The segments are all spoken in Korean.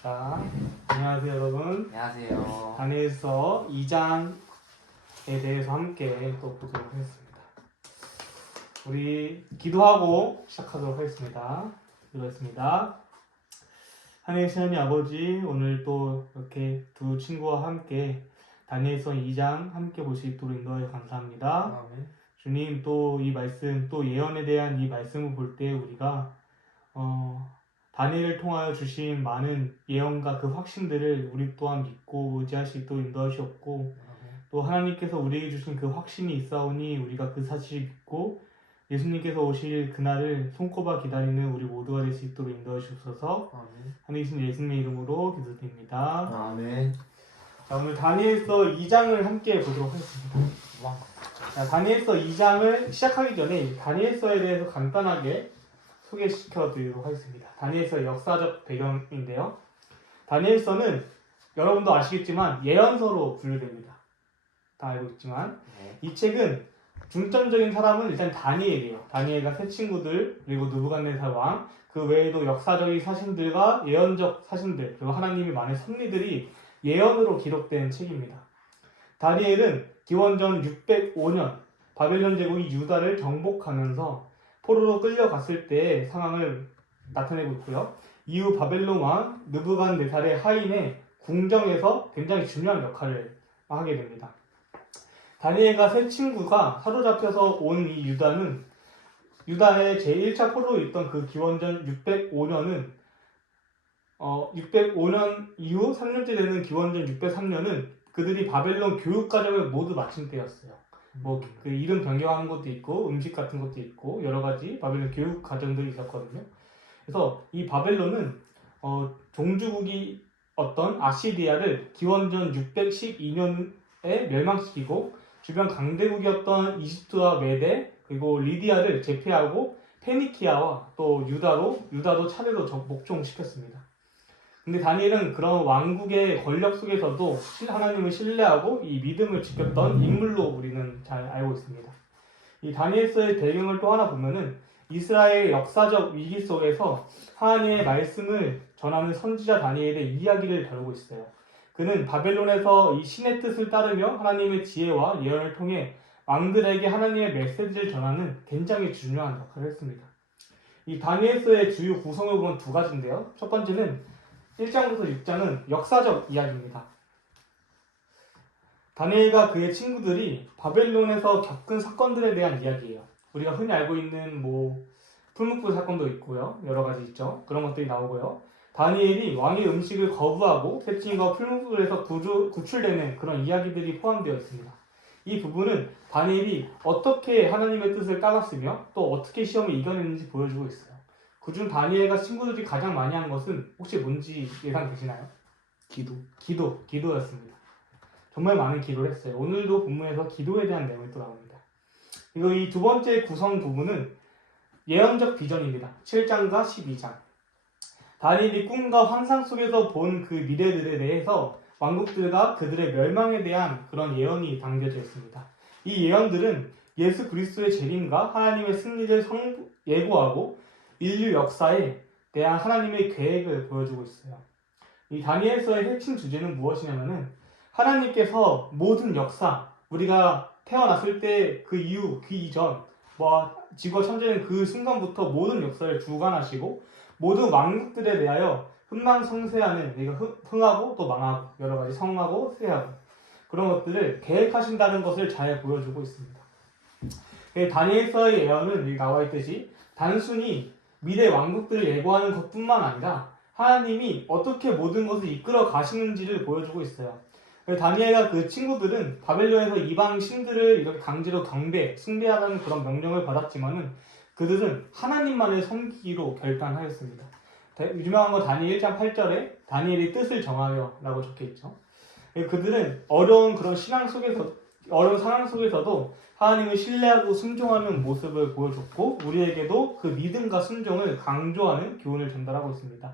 자, 안녕하세요 여러분. 안녕하세요. 다니엘서 2장에 대해서 함께 또 보도록 하겠습니다. 우리 기도하고 시작하도록 하겠습니다. 기도했습니다. 하나님 하나님 아버지, 오늘 또 이렇게 두 친구와 함께 다니엘서 2장 함께 볼 수 있도록 인도하여 감사합니다. 아멘. 주님, 또 이 말씀, 또 예언에 대한 이 말씀을 볼 때 우리가 다니엘을 통하여 주신 많은 예언과 그 확신들을 우리 또한 믿고 의지할 수 있도록 인도하셨고, 또 하나님께서 우리에게 주신 그 확신이 있사오니 우리가 그 사실을 믿고 예수님께서 오실 그날을 손꼽아 기다리는 우리 모두가 될 수 있도록 인도해 주셔서 하나님 예수님의 이름으로 기도드립니다. 아멘. 자, 오늘 다니엘서 2장을 함께 보도록 하겠습니다. 자, 다니엘서 2장을 시작하기 전에 다니엘서에 대해서 간단하게 소개시켜 드리도록 하겠습니다. 다니엘서의 역사적 배경인데요. 다니엘서는 여러분도 아시겠지만 예언서로 분류됩니다. 다 알고 있지만 이 책은 중점적인 사람은 일단 다니엘이에요. 다니엘과 세 친구들, 그리고 느부갓네살 왕, 그 외에도 역사적인 사신들과 예언적 사신들, 그리고 하나님의 많은 섭리들이 예언으로 기록된 책입니다. 다니엘은 기원전 605년 바벨론 제국이 유다를 정복하면서 포로로 끌려갔을 때의 상황을 나타내고 있고요. 이후 바벨론 왕 느부갓네살의 하인의 궁정에서 굉장히 중요한 역할을 하게 됩니다. 다니엘과 세 친구가 사로잡혀서 온 이 유다는 유다의 제1차 포로로 있던 그 기원전 605년은 605년 이후 3년째 되는 기원전 603년은 그들이 바벨론 교육 과정을 모두 마친 때였어요. 그 이름 변경하는 것도 있고 음식 같은 것도 있고 여러 가지 바벨론 교육 과정들이 있었거든요. 그래서 이 바벨론은 종주국이 어떤 아시리아를 기원전 612년에 멸망시키고 주변 강대국이었던 이집트와 메데 그리고 리디아를 제패하고 페니키아와 또 유다도 차례로 복종시켰습니다. 근데 다니엘은 그런 왕국의 권력 속에서도 하나님을 신뢰하고 이 믿음을 지켰던 인물로 우리는 잘 알고 있습니다. 이 다니엘서의 배경을 또 하나 보면은 이스라엘 역사적 위기 속에서 하나님의 말씀을 전하는 선지자 다니엘의 이야기를 다루고 있어요. 그는 바벨론에서 이 신의 뜻을 따르며 하나님의 지혜와 예언을 통해 왕들에게 하나님의 메시지를 전하는 굉장히 중요한 역할을 했습니다. 이 다니엘서의 주요 구성을 보면 두 가지인데요. 첫 번째는 1장부터 6장은 역사적 이야기입니다. 다니엘과 그의 친구들이 바벨론에서 겪은 사건들에 대한 이야기예요. 우리가 흔히 알고 있는 풀무불 사건도 있고요. 여러 가지 있죠. 그런 것들이 나오고요. 다니엘이 왕의 음식을 거부하고 세 친구가 풀무불에서 구출되는 그런 이야기들이 포함되어 있습니다. 이 부분은 다니엘이 어떻게 하나님의 뜻을 따랐으며 또 어떻게 시험을 이겨냈는지 보여주고 있어요. 그중 다니엘과 친구들이 가장 많이 한 것은 혹시 뭔지 예상되시나요? 기도였습니다. 정말 많은 기도를 했어요. 오늘도 본문에서 기도에 대한 내용이 또 나옵니다. 그리고 이 두 번째 구성 부분은 예언적 비전입니다. 7장과 12장. 다니엘이 꿈과 환상 속에서 본 그 미래들에 대해서 왕국들과 그들의 멸망에 대한 그런 예언이 담겨져 있습니다. 이 예언들은 예수 그리스도의 재림과 하나님의 승리를 예고하고 인류 역사에 대한 하나님의 계획을 보여주고 있어요. 이 다니엘서의 핵심 주제는 무엇이냐면은 하나님께서 모든 역사, 우리가 태어났을 때 그 이후, 그 이전, 지구가 천재는 그 순간부터 모든 역사를 주관하시고 모든 왕국들에 대하여 흥망성쇠하는, 흥하고 또 망하고 여러 가지 성하고 쇠하고 그런 것들을 계획하신다는 것을 잘 보여주고 있습니다. 다니엘서의 예언은 여기 나와 있듯이 단순히 미래 왕국들을 예고하는 것뿐만 아니라 하나님이 어떻게 모든 것을 이끌어 가시는지를 보여주고 있어요. 다니엘과 그 친구들은 바벨론에서 이방 신들을 이렇게 강제로 숭배하라는 그런 명령을 받았지만은 그들은 하나님만을 섬기기로 결단하였습니다. 유명한 거 다니엘 1장 8절에 다니엘이 뜻을 정하여 라고 적혀있죠. 그들은 어려운 그런 상황 속에서도 하나님을 신뢰하고 순종하는 모습을 보여줬고 우리에게도 그 믿음과 순종을 강조하는 교훈을 전달하고 있습니다.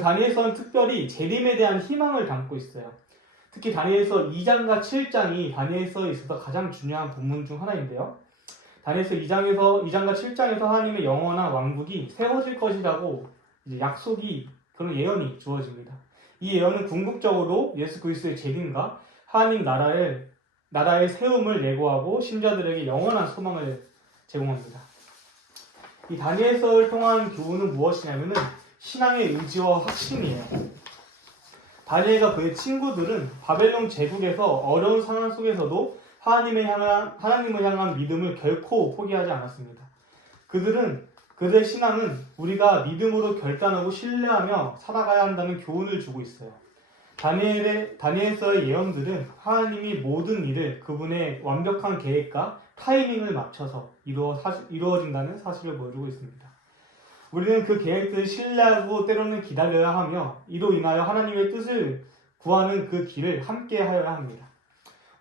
다니엘서는 특별히 재림에 대한 희망을 담고 있어요. 특히 다니엘서 2장과 7장이 다니엘서에 있어서 가장 중요한 본문 중 하나인데요. 다니엘서 2장과 7장에서 하나님의 영원한 왕국이 세워질 것이라고 이제 약속이 그런 예언이 주어집니다. 이 예언은 궁극적으로 예수 그리스도의 재림과 하나님 나라의 세움을 예고하고 신자들에게 영원한 소망을 제공합니다. 이 다니엘서를 통한 교훈은 무엇이냐면은 신앙의 의지와 확신이에요. 다니엘과 그의 친구들은 바벨론 제국에서 어려운 상황 속에서도 하나님을 향한 믿음을 결코 포기하지 않았습니다. 그들의 신앙은 우리가 믿음으로 결단하고 신뢰하며 살아가야 한다는 교훈을 주고 있어요. 다니엘서의 예언들은 하나님이 모든 일을 그분의 완벽한 계획과 타이밍을 맞춰서 이루어진다는 사실을 보여주고 있습니다. 우리는 그 계획들을 신뢰하고 때로는 기다려야 하며 이로 인하여 하나님의 뜻을 구하는 그 길을 함께 하여야 합니다.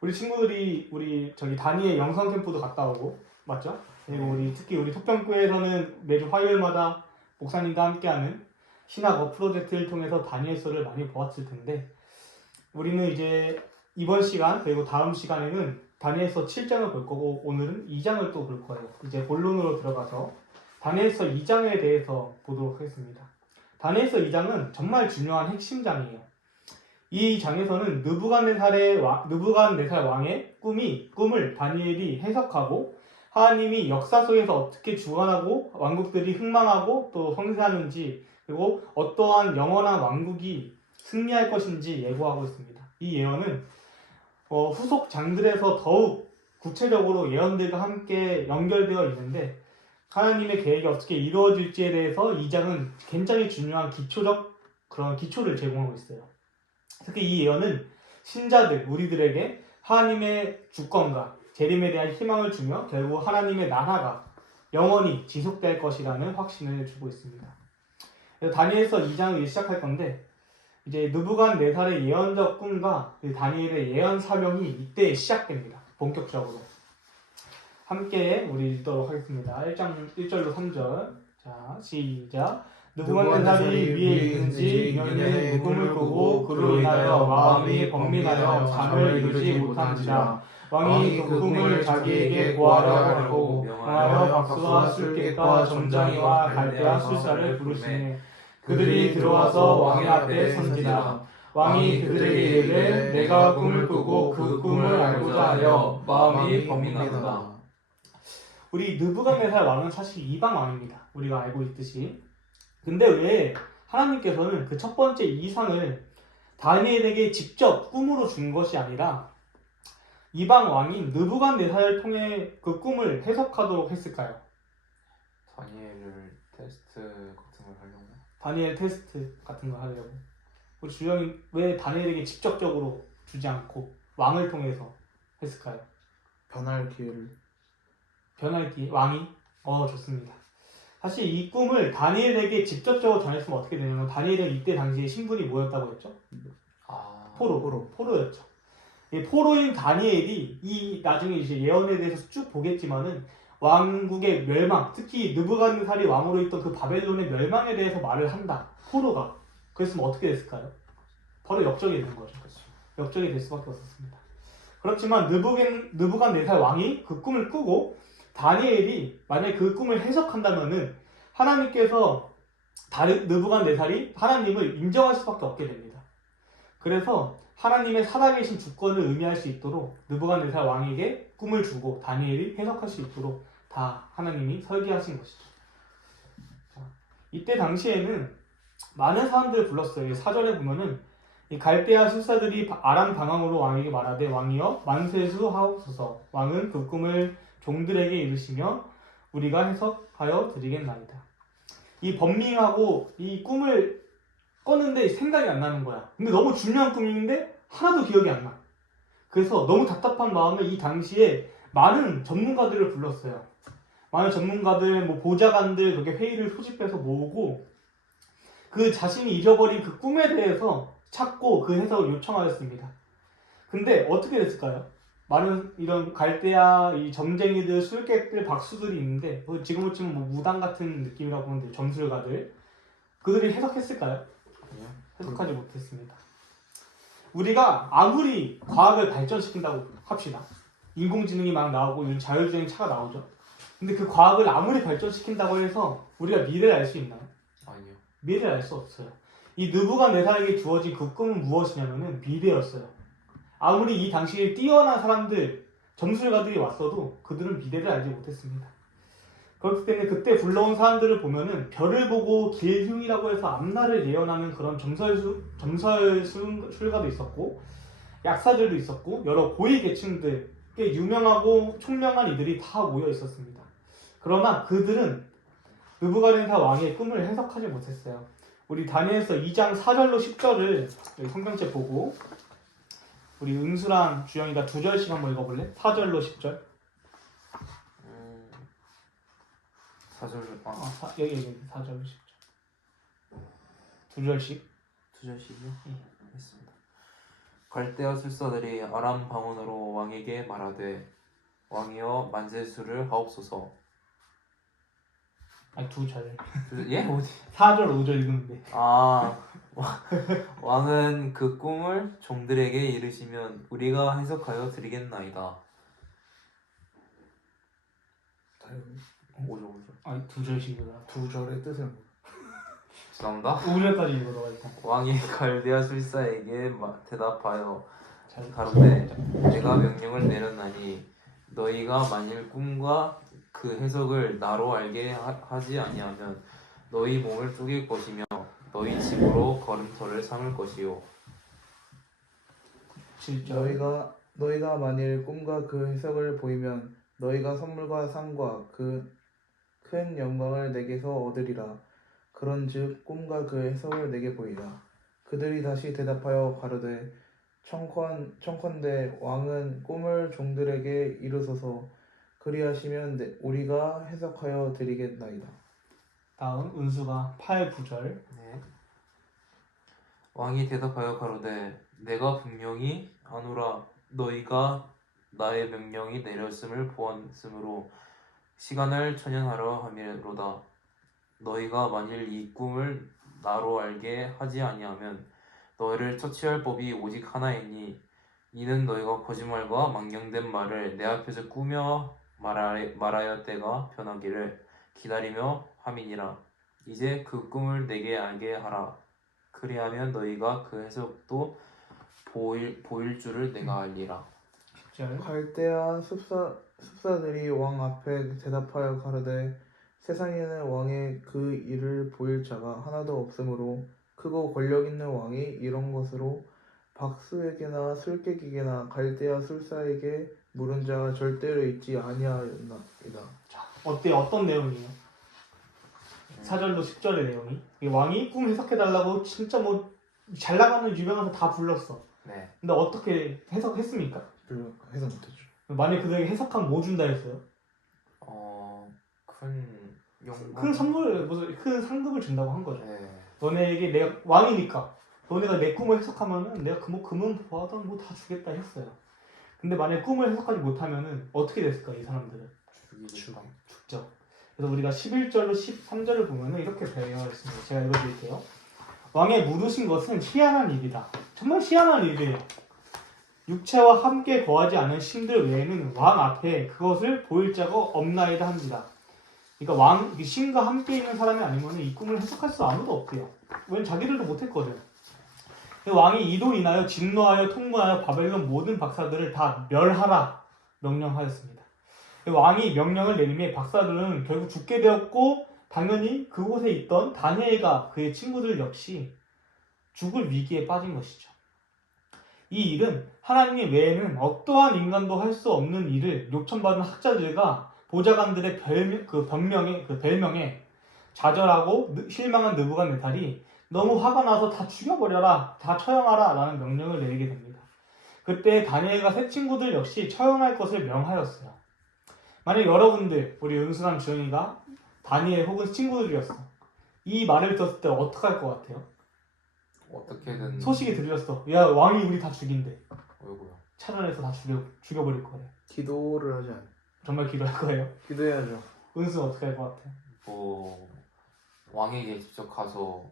우리 친구들이 다니엘 영성 캠프도 갔다 오고 맞죠? 그리고 특히 우리 토평교회에서는 매주 화요일마다 목사님과 함께하는 신학 프로젝트를 통해서 다니엘서를 많이 보았을 텐데 우리는 이제 이번 시간 그리고 다음 시간에는 다니엘서 7장을 볼 거고 오늘은 2장을 또 볼 거예요. 이제 본론으로 들어가서 다니엘서 2장에 대해서 보도록 하겠습니다. 다니엘서 2장은 정말 중요한 핵심 장이에요. 이 장에서는 느부갓네살 왕의 꿈을 다니엘이 해석하고 하나님이 역사 속에서 어떻게 주관하고 왕국들이 흥망하고 또 성세하는지 그리고 어떠한 영원한 왕국이 승리할 것인지 예고하고 있습니다. 이 예언은 후속 장들에서 더욱 구체적으로 예언들과 함께 연결되어 있는데 하나님의 계획이 어떻게 이루어질지에 대해서 이 장은 굉장히 중요한 그런 기초를 제공하고 있어요. 특히 이 예언은 신자들, 우리들에게 하나님의 주권과 재림에 대한 희망을 주며 결국 하나님의 나라가 영원히 지속될 것이라는 확신을 주고 있습니다. 그래서 다니엘서 2장을 시작할 건데 이제 느부갓네살의 예언적 꿈과 다니엘의 예언 사명이 이때 시작됩니다. 본격적으로. 함께 우리 읽도록 하겠습니다. 1장 1절로 3절. 자, 시작. 느부갓네살이 위에 있는지 연에 꿈을 꾸고 그로 인하여 마음이 번민하여 잠을 이루지 못한지라. 왕이 그 꿈을 자기에게 고하려 하고 명하여 박수와 술객과 점장이와 갈대아 술사를 부르시네. 그들이 들어와서 왕의 앞에 선지라. 왕이 그들에게 이르되 내가 꿈을 꾸고 그 꿈을 알고자 하여 마음이 번민하도다. 우리 느부갓네살 왕은 사실 이방 왕입니다. 우리가 알고 있듯이. 근데 왜 하나님께서는 그 첫 번째 이상을 다니엘에게 직접 꿈으로 준 것이 아니라 이방 왕인 느부갓네살을 통해 그 꿈을 해석하도록 했을까요? 다니엘 테스트 같은 걸 하려고. 다니엘 테스트 같은 걸 하려고. 우리 주영이 왜 다니엘에게 직접적으로 주지 않고 왕을 통해서 했을까요? 변할 기회를. 왕이? 좋습니다. 사실 이 꿈을 다니엘에게 직접적으로 전했으면 어떻게 되냐면 다니엘은 이때 당시에 신분이 뭐였다고 했죠? 포로였죠. 포로인 다니엘이 나중에 이제 예언에 대해서 쭉 보겠지만은 왕국의 멸망, 특히 느부갓네살이 왕으로 있던 그 바벨론의 멸망에 대해서 말을 한다. 포로가. 그랬으면 어떻게 됐을까요? 바로 역적이 된 거죠. 역적이 될 수밖에 없었습니다. 그렇지만 느부갓네살 왕이 그 꿈을 꾸고 다니엘이 만약에 그 꿈을 해석한다면은 하나님께서 느부갓네살이 하나님을 인정할 수밖에 없게 됩니다. 그래서 하나님의 살아계신 주권을 의미할 수 있도록 느부갓네살 왕에게 꿈을 주고 다니엘이 해석할 수 있도록 다 하나님이 설계하신 것이죠. 이때 당시에는 많은 사람들을 불렀어요. 4절에 보면은 이 갈대아 술사들이 아람 방황으로 왕에게 말하되 왕이여 만세수 하옵소서. 왕은 그 꿈을 종들에게 이르시며 우리가 해석하여 드리겠나이다. 이 번민하고 이 꿈을 꿨는데 생각이 안 나는 거야. 근데 너무 중요한 꿈인데 하나도 기억이 안 나. 그래서 너무 답답한 마음에 이 당시에 많은 전문가들을 불렀어요. 많은 전문가들, 보좌관들 그렇게 회의를 소집해서 모으고 그 자신이 잊어버린 그 꿈에 대해서 찾고 그 해석을 요청하였습니다. 근데 어떻게 됐을까요? 많은 이런 갈대아 이 점쟁이들, 술객들, 박수들이 있는데 지금으로 치면 무당 같은 느낌이라고 보면 돼요. 점술가들. 그들이 해석했을까요? 해석하지 못했습니다. 우리가 아무리 과학을 발전시킨다고 합시다. 인공지능이 막 나오고 이런 자율주행 차가 나오죠. 근데 그 과학을 아무리 발전시킨다고 해서 우리가 미래를 알 수 있나요? 아니요. 미래를 알 수 없어요. 이 느부갓네살에게 주어진 그 꿈은 무엇이냐면은 미래였어요. 아무리 이 당시에 뛰어난 사람들, 점술가들이 왔어도 그들은 미래를 알지 못했습니다. 그렇기 때문에 그때 불러온 사람들을 보면은 별을 보고 길흉이라고 해서 앞날을 예언하는 그런 점설술가도 있었고, 약사들도 있었고, 여러 고위 계층들, 꽤 유명하고 총명한 이들이 다 모여 있었습니다. 그러나 그들은 느부갓네살 왕의 꿈을 해석하지 못했어요. 우리 다니엘서 2장 4절로 10절을 성경책 보고 우리 은수랑 주영이가 2절씩 한번 읽어볼래? 4절로 10절. 4절 여기 4절로 10절. 2절씩. 2절씩이요? 했습니다. 갈대아 술사들이 아람 방언으로 왕에게 말하되 왕이여 만세수를 하옵소서. 아니 2절. 예? 어디? 4절 5절 읽는데. 왕은 그 꿈을 종들에게 이르시면 우리가 해석하여 드리겠나이다. 다 여기 5절. 아니 2절씩 읽어라. 두 절의 뜻을 뭐. 죄송합니다. 5절까지 읽어라 일단. 왕이 갈대아 술사에게 대답하여 잘 가로되 내가 명령을 내렸나니 너희가 만일 꿈과 그 해석을 나로 알게 하지 아니하면 너희 몸을 쪼갤 것이며 너희 집으로 걸음터를 삼을 것이요. 7절. 너희가 만일 꿈과 그 해석을 보이면 너희가 선물과 상과 그 큰 영광을 내게서 얻으리라. 그런즉 꿈과 그 해석을 내게 보이라. 그들이 다시 대답하여 가로되 청컨대 왕은 꿈을 종들에게 이르소서. 그리하시면 우리가 해석하여 드리겠나이다. 다음 은수가 8, 9절. 네. 왕이 대답하여 가로되 내가 분명히 아노라. 너희가 나의 명령이 내렸음을 보았으므로 시간을 천연하려 함이로다. 너희가 만일 이 꿈을 나로 알게 하지 아니하면 너희를 처치할 법이 오직 하나이니 이는 너희가 거짓말과 망령된 말을 내 앞에서 꾸며 말하여 때가 변하기를 기다리며 함이니라. 이제 그 꿈을 내게 알게 하라. 그리하면 너희가 그 해석도 보일 줄을 내가 알리라. 10절. 갈대아 습사들이 왕 앞에 대답하여 가로되 세상에는 왕의 그 일을 보일 자가 하나도 없으므로 크고 권력 있는 왕이 이런 것으로 박수에게나 술객에게나 갈대아 술사에게 물은 자가 절대로 있지 아니하였나이다. 자, 어떤 내용이에요? 4절로 10절의 내용이 이 왕이 꿈 해석해달라고 진짜 뭐 잘 나가는 유명한 다 불렀어. 네. 근데 어떻게 해석했습니까? 별로 해석 못했죠. 만약 그들에게 해석하면 뭐 준다 했어요? 큰 영광. 큰 선물, 무슨 큰 상급을 준다고 한 거죠. 네. 너네에게 내가 왕이니까 너네가 내 꿈을 해석하면은 내가 금은 보하던 뭐 다 주겠다 했어요. 근데 만약 꿈을 해석하지 못하면은 어떻게 됐을까 이 사람들은? 죽이고. 죽죠. 그래서 우리가 11절로 13절을 보면은 이렇게 되어 있습니다. 제가 읽어드릴게요. 왕의 물으신 것은 희한한 일이다. 정말 희한한 일이에요. 육체와 함께 거하지 않은 신들 외에는 왕 앞에 그것을 보일 자가 없나이다 합니다. 그러니까 신과 함께 있는 사람이 아니면 이 꿈을 해석할 수 아무도 없대요. 왜냐면 자기들도 못했거든. 왕이 이로 인하여 진노하여 통과하여 바벨론 모든 박사들을 다 멸하라 명령하였습니다. 왕이 명령을 내림에 박사들은 결국 죽게 되었고 당연히 그곳에 있던 다니엘과 그의 친구들 역시 죽을 위기에 빠진 것이죠. 이 일은 하나님 외에는 어떠한 인간도 할 수 없는 일을 요청받은 학자들과 보좌관들의 별명에 좌절하고 실망한 느부갓네살이 너무 화가 나서 다 죽여버려라, 다 처형하라 라는 명령을 내리게 됩니다. 그때 다니엘과 세 친구들 역시 처형할 것을 명하였어요. 만약 여러분들, 우리 은수랑 주영이가 다니엘 혹은 친구들이었어. 이 말을 들었을 때 어떻게 할 것 같아요? 어떻게든 소식이 들렸어. 야, 왕이 우리 다 죽인대. 어이구야. 차단해서 다 죽여버릴 거예요. 기도를 하지 않아요. 정말 기도할 거예요. 기도해야죠. 은수 어떻게 할 것 같아? 왕에게 직접 가서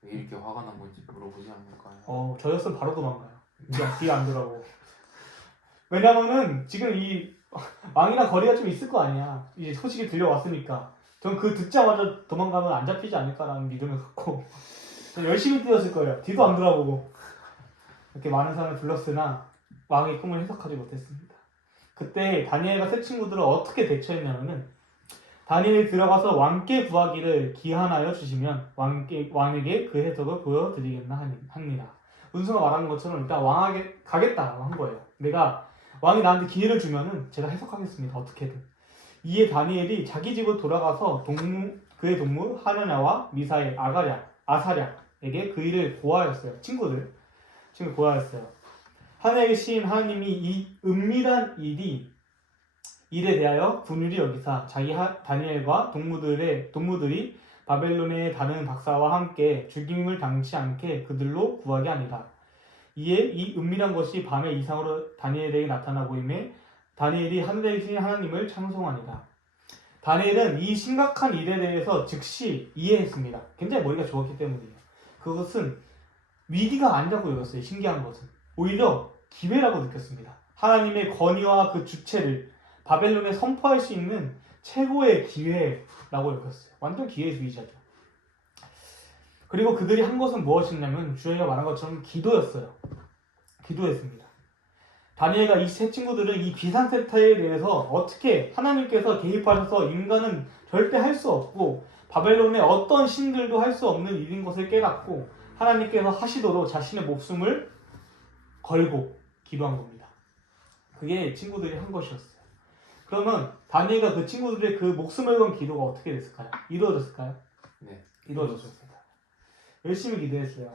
왜 이렇게 화가 난 건지 물어보지 않을까요? 저였으면 바로 도망가요. 뒤에 안 돌아보고. 왜냐면은 지금 이 왕이랑 거리가 좀 있을 거 아니야. 이제 소식이 들려왔으니까. 전 그 듣자마자 도망가면 안 잡히지 않을까라는 믿음을 갖고 열심히 뛰었을 거예요. 뒤도 안 돌아보고. 이렇게 많은 사람을 불렀으나 왕의 꿈을 해석하지 못했습니다. 그때 다니엘과 세 친구들은 어떻게 대처했냐면은 다니엘이 들어가서 왕께 구하기를 기한하여 주시면 왕에게 그 해석을 보여드리겠나 합니다. 운수가 말한 것처럼 일단 왕에게 가겠다라고 한 거예요. 내가 왕이 나한테 기회를 주면은 제가 해석하겠습니다. 어떻게든. 이에 다니엘이 자기 집으로 돌아가서 그의 동무 하느냐와 미사엘, 아사랴에게 그 일을 고하였어요. 친구 고하였어요. 하늘의 신 하나님이 이 은밀한 일에 대하여 분율이 여기사 자기 다니엘과 동무들이 바벨론의 다른 박사와 함께 죽임을 당치 않게 그들로 구하게 하니라. 이에 이 은밀한 것이 밤의 이상으로 다니엘에게 나타나 보임에 다니엘이 하늘의 신 하나님을 찬송하니라. 다니엘은 이 심각한 일에 대해서 즉시 이해했습니다. 굉장히 머리가 좋았기 때문이에요. 그것은 위기가 아니라고 여겼어요. 신기한 것은 오히려 기회라고 느꼈습니다. 하나님의 권위와 그 주체를 바벨론에 선포할 수 있는 최고의 기회라고 여겼어요. 완전 기회주의자죠. 그리고 그들이 한 것은 무엇이냐면 주영이가 말한 것처럼 기도였어요. 기도했습니다. 다니엘과 이 세 친구들은 이 비상세타에 대해서 어떻게 하나님께서 개입하셔서 인간은 절대 할 수 없고 바벨론의 어떤 신들도 할 수 없는 일인 것을 깨닫고 하나님께서 하시도록 자신의 목숨을 걸고 기도한 겁니다. 그게 친구들이 한 것이었어요. 그러면 다니엘과 그 친구들의 그 목숨을 건 기도가 어떻게 됐을까요? 이루어졌을까요? 네. 이루어졌습니다. 열심히 기도했어요.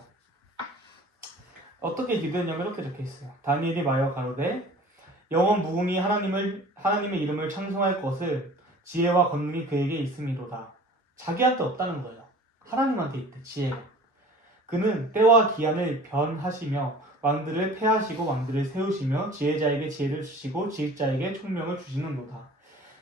어떻게 기도했냐면 이렇게 적혀있어요. 다니엘이 말하여 가로되 영원 무궁히 하나님의 이름을 찬송할 것을 지혜와 권능이 그에게 있음이로다. 자기한테 없다는 거예요. 하나님한테 있대, 지혜가. 그는 때와 기한을 변하시며 왕들을 패하시고 왕들을 세우시며 지혜자에게 지혜를 주시고 지식자에게 총명을 주시는도다.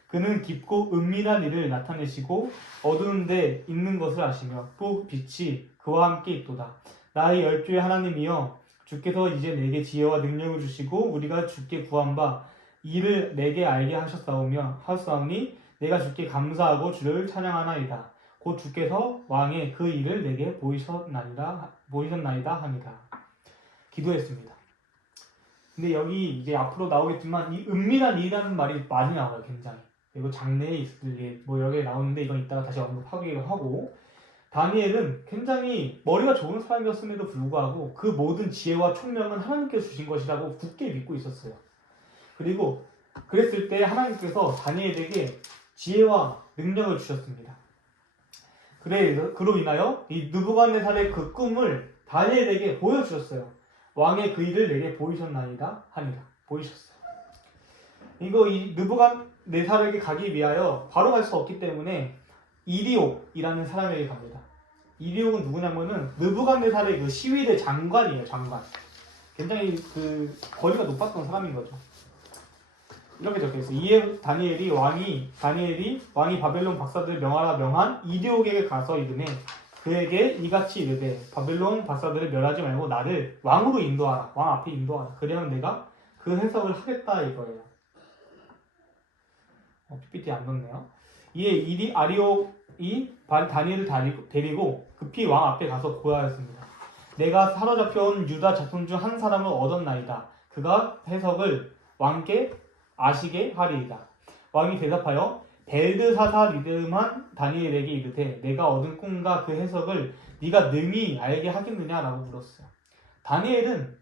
그는 깊고 은밀한 일을 나타내시고 어두운 데 있는 것을 아시며 또 빛이 그와 함께 있도다. 나의 열조의 하나님이여 주께서 이제 내게 지혜와 능력을 주시고 우리가 주께 구한 바 이를 내게 알게 하셨사오니 내가 주께 감사하고 주를 찬양하나이다. 곧 주께서 왕의 그 일을 내게 보이셨나이다 합니다. 기도했습니다. 근데 여기 이제 앞으로 나오겠지만 이 은밀한 일이라는 말이 많이 나와요. 굉장히. 그리고 장래에 있을 일 뭐 여기에 나오는데 이건 이따가 다시 언급하기로 하고 다니엘은 굉장히 머리가 좋은 사람이었음에도 불구하고 그 모든 지혜와 총명은 하나님께서 주신 것이라고 굳게 믿고 있었어요. 그리고 그랬을 때 하나님께서 다니엘에게 지혜와 능력을 주셨습니다. 그로 인하여 이 느부갓네살의 그 꿈을 다니엘에게 보여주셨어요. 왕의 그 일을 내게 보이셨나이다 하니라. 보이셨어요. 이거 이 느부갓네살에게 가기 위하여 바로 갈 수 없기 때문에 이리옥이라는 사람에게 갑니다. 이리옥은 누구냐면은 느부갓네살의 그 시위대 장관이에요. 장관. 굉장히 그 거리가 높았던 사람인 거죠. 이렇게 적혀있어요. 이에 다니엘이 왕이 바벨론 박사들 명하라 명한 이리옥에게 가서 이르매 그에게 이같이 이르되 바벨론 박사들을 멸하지 말고 나를 왕으로 인도하라. 왕 앞에 인도하라. 그래야 내가 그 해석을 하겠다 이거예요. PPT 안 넣네요. 이에 아리옥이 다니엘을 데리고 급히 왕 앞에 가서 고하였습니다. 내가 사로잡혀온 유다 자손 중 한 사람을 얻었나이다. 그가 해석을 왕께 아시게 하리이다. 왕이 대답하여 벨드사사리드만 다니엘에게 이르되 내가 얻은 꿈과 그 해석을 네가 능히 알게 하겠느냐라고 물었어요. 다니엘은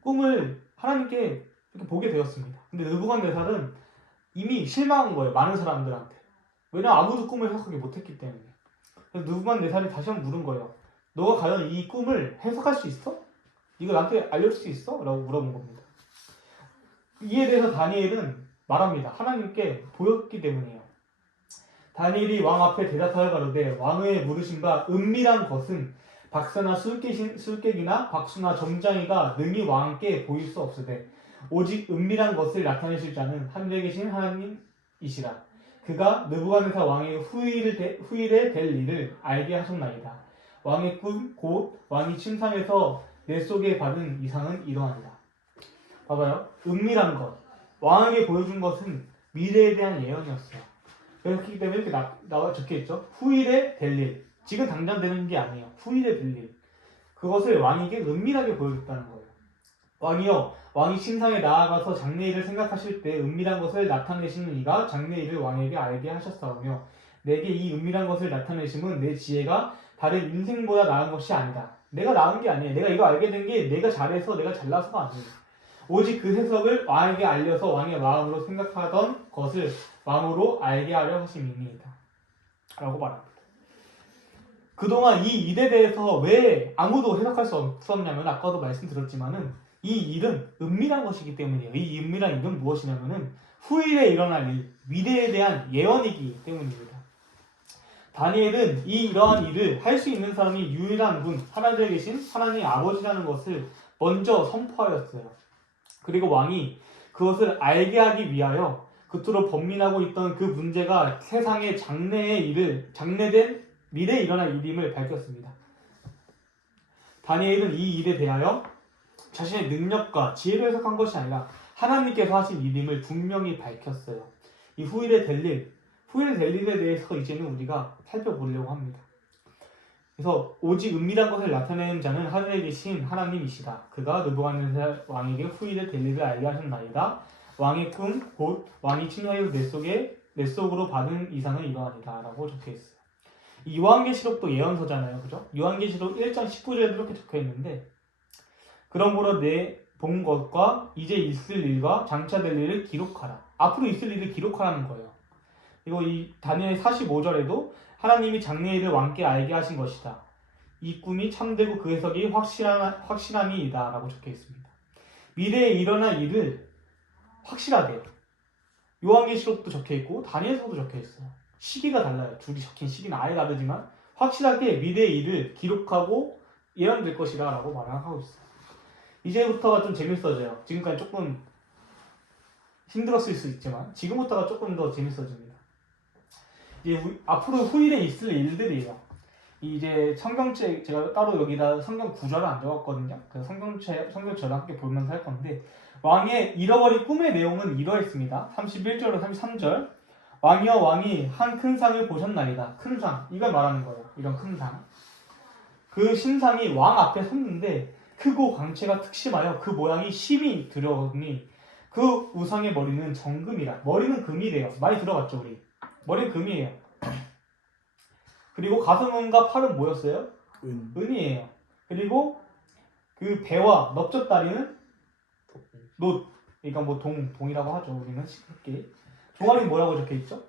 꿈을 하나님께 이렇게 보게 되었습니다. 근데 느부갓네살은 이미 실망한 거예요. 많은 사람들한테. 왜냐면 아무도 꿈을 해석하기 못했기 때문에. 그래서 느부갓네살이 다시 한번 물은 거예요. 너가 과연 이 꿈을 해석할 수 있어? 이거 나한테 알려줄 수 있어? 라고 물어본 겁니다. 이에 대해서 다니엘은 말합니다. 하나님께 보였기 때문이에요. 다니엘이 왕 앞에 대답하여 가로되 왕의 물으신 바 은밀한 것은 박사나 술객이나 박수나 점장이가 능히 왕께 보일 수 없으되 오직 은밀한 것을 나타내실 자는 하늘에 계신 하나님이시라. 그가 느부갓네살 왕의 후일에 될 일을 알게 하셨나이다. 왕의 꿈 곧 왕이 침상에서 내 속에 받은 이상은 이러하니라. 봐봐요. 은밀한 것. 왕에게 보여준 것은 미래에 대한 예언이었어요. 그렇기 때문에 이렇게 나와 적혀있죠. 후일에 될 일. 지금 당장 되는 게 아니에요. 후일에 될 일. 그것을 왕에게 은밀하게 보여줬다는 거예요. 왕이여, 왕이 신상에 나아가서 장래일을 생각하실 때 은밀한 것을 나타내시는 이가 장래일을 왕에게 알게 하셨사오며 내게 이 은밀한 것을 나타내심은 내 지혜가 다른 인생보다 나은 것이 아니다. 내가 나은 게 아니에요. 내가 이거 알게 된 게 내가 잘해서 내가 잘나서가 아니에요. 오직 그 해석을 왕에게 알려서 왕의 마음으로 생각하던 것을 왕으로 알게 하려 하심이니이다. 라고 말합니다. 그동안 이 일에 대해서 왜 아무도 해석할 수 없었냐면 아까도 말씀드렸지만은 이 일은 은밀한 것이기 때문이에요. 이 은밀한 일은 무엇이냐면은 후일에 일어날 일, 미래에 대한 예언이기 때문입니다. 다니엘은 이러한 일을 할 수 있는 사람이 유일한 분, 하나님에 계신 하나님의 아버지라는 것을 먼저 선포하였어요. 그리고 왕이 그것을 알게 하기 위하여 그토록 번민하고 있던 그 문제가 세상의 장래된 미래에 일어날 일임을 밝혔습니다. 다니엘은 이 일에 대하여 자신의 능력과 지혜로 해석한 것이 아니라 하나님께서 하신 일임을 분명히 밝혔어요. 이 후일에 될 일에 대해서 이제는 우리가 살펴보려고 합니다. 그래서 오직 은밀한 것을 나타내는 자는 하늘에 계신 하나님이시다. 그가 느부갓네살 왕에게 후일에 될 일을 알게 하셨나이다. 왕의 꿈 곧 왕이 침략해서 내 속으로 받은 이상은 이러하니라 라고 적혀있어요. 이 요한계시록도 예언서잖아요. 그죠? 요한계시록 1장 19절에 이렇게 적혀있는데 그러므로 내 본 것과 이제 있을 일과 장차 될 일을 기록하라. 앞으로 있을 일을 기록하라는 거예요. 그리고 이 다니엘 45절에도 하나님이 장래일을 왕께 알게 하신 것이다. 이 꿈이 참되고 그 해석이 확실함이이다 라고 적혀있습니다. 미래에 일어날 일을 확실하게 요한계시록도 적혀있고 다니엘서도 적혀있어요. 시기가 달라요. 둘이 적힌 시기는 아예 다르지만 확실하게 미래의 일을 기록하고 예언될 것이다 라고 말을 하고 있어요. 이제부터가 좀 재밌어져요. 지금까지 조금 힘들었을 수 있지만 지금부터가 조금 더 재밌어집니다. 이제 앞으로 후일에 있을 일들이에요. 이제 성경책 제가 따로 여기다 성경 구절을 안 적었거든요. 그래서 성경책을 함께 보면서 할 건데 왕의 잃어버린 꿈의 내용은 이러했습니다. 31절로 33절 왕이여 왕이 한 큰 상을 보셨나이다. 큰 상, 이걸 말하는 거예요. 이런 큰 상. 그 신상이 왕 앞에 섰는데 크고 광채가 특심하여 그 모양이 심히 두려우니 그 우상의 머리는 정금이라. 머리는 금이래요. 많이 들어봤죠 우리. 머리는 금이에요. 그리고 가슴과 팔은 뭐였어요? 은이에요. 그리고 그 배와 넓적다리는 놋. 그러니까 뭐 동이라고 하죠. 우리는 쉽게. 종아리 뭐라고 적혀있죠?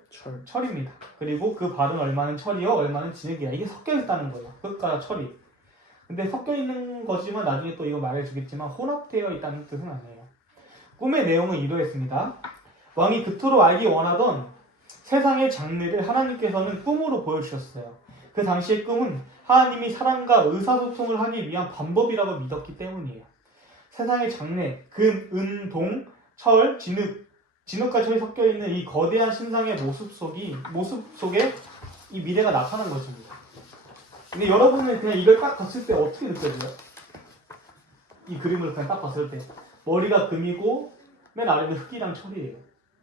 철입니다. 그리고 그 발은 얼마는 철이요 얼마는 진흙이야. 이게 섞여있다는 거예요. 흙과 철이. 근데 섞여있는 거지만 나중에 또 이거 말해주겠지만 혼합되어 있다는 뜻은 아니에요. 꿈의 내용은 이러했습니다. 왕이 그토록 알기 원하던 세상의 장래를 하나님께서는 꿈으로 보여주셨어요. 그 당시의 꿈은 하나님이 사람과 의사소통을 하기 위한 방법이라고 믿었기 때문이에요. 세상의 장래, 금, 은, 동, 철, 진흙과 철이 섞여있는 이 거대한 신상의 모습 속에 이 미래가 나타난 것입니다. 근데 여러분은 그냥 이걸 딱 봤을 때 어떻게 느껴져요? 이 그림을 그냥 딱 봤을 때 머리가 금이고 맨 아래는 흙이랑 철이에요.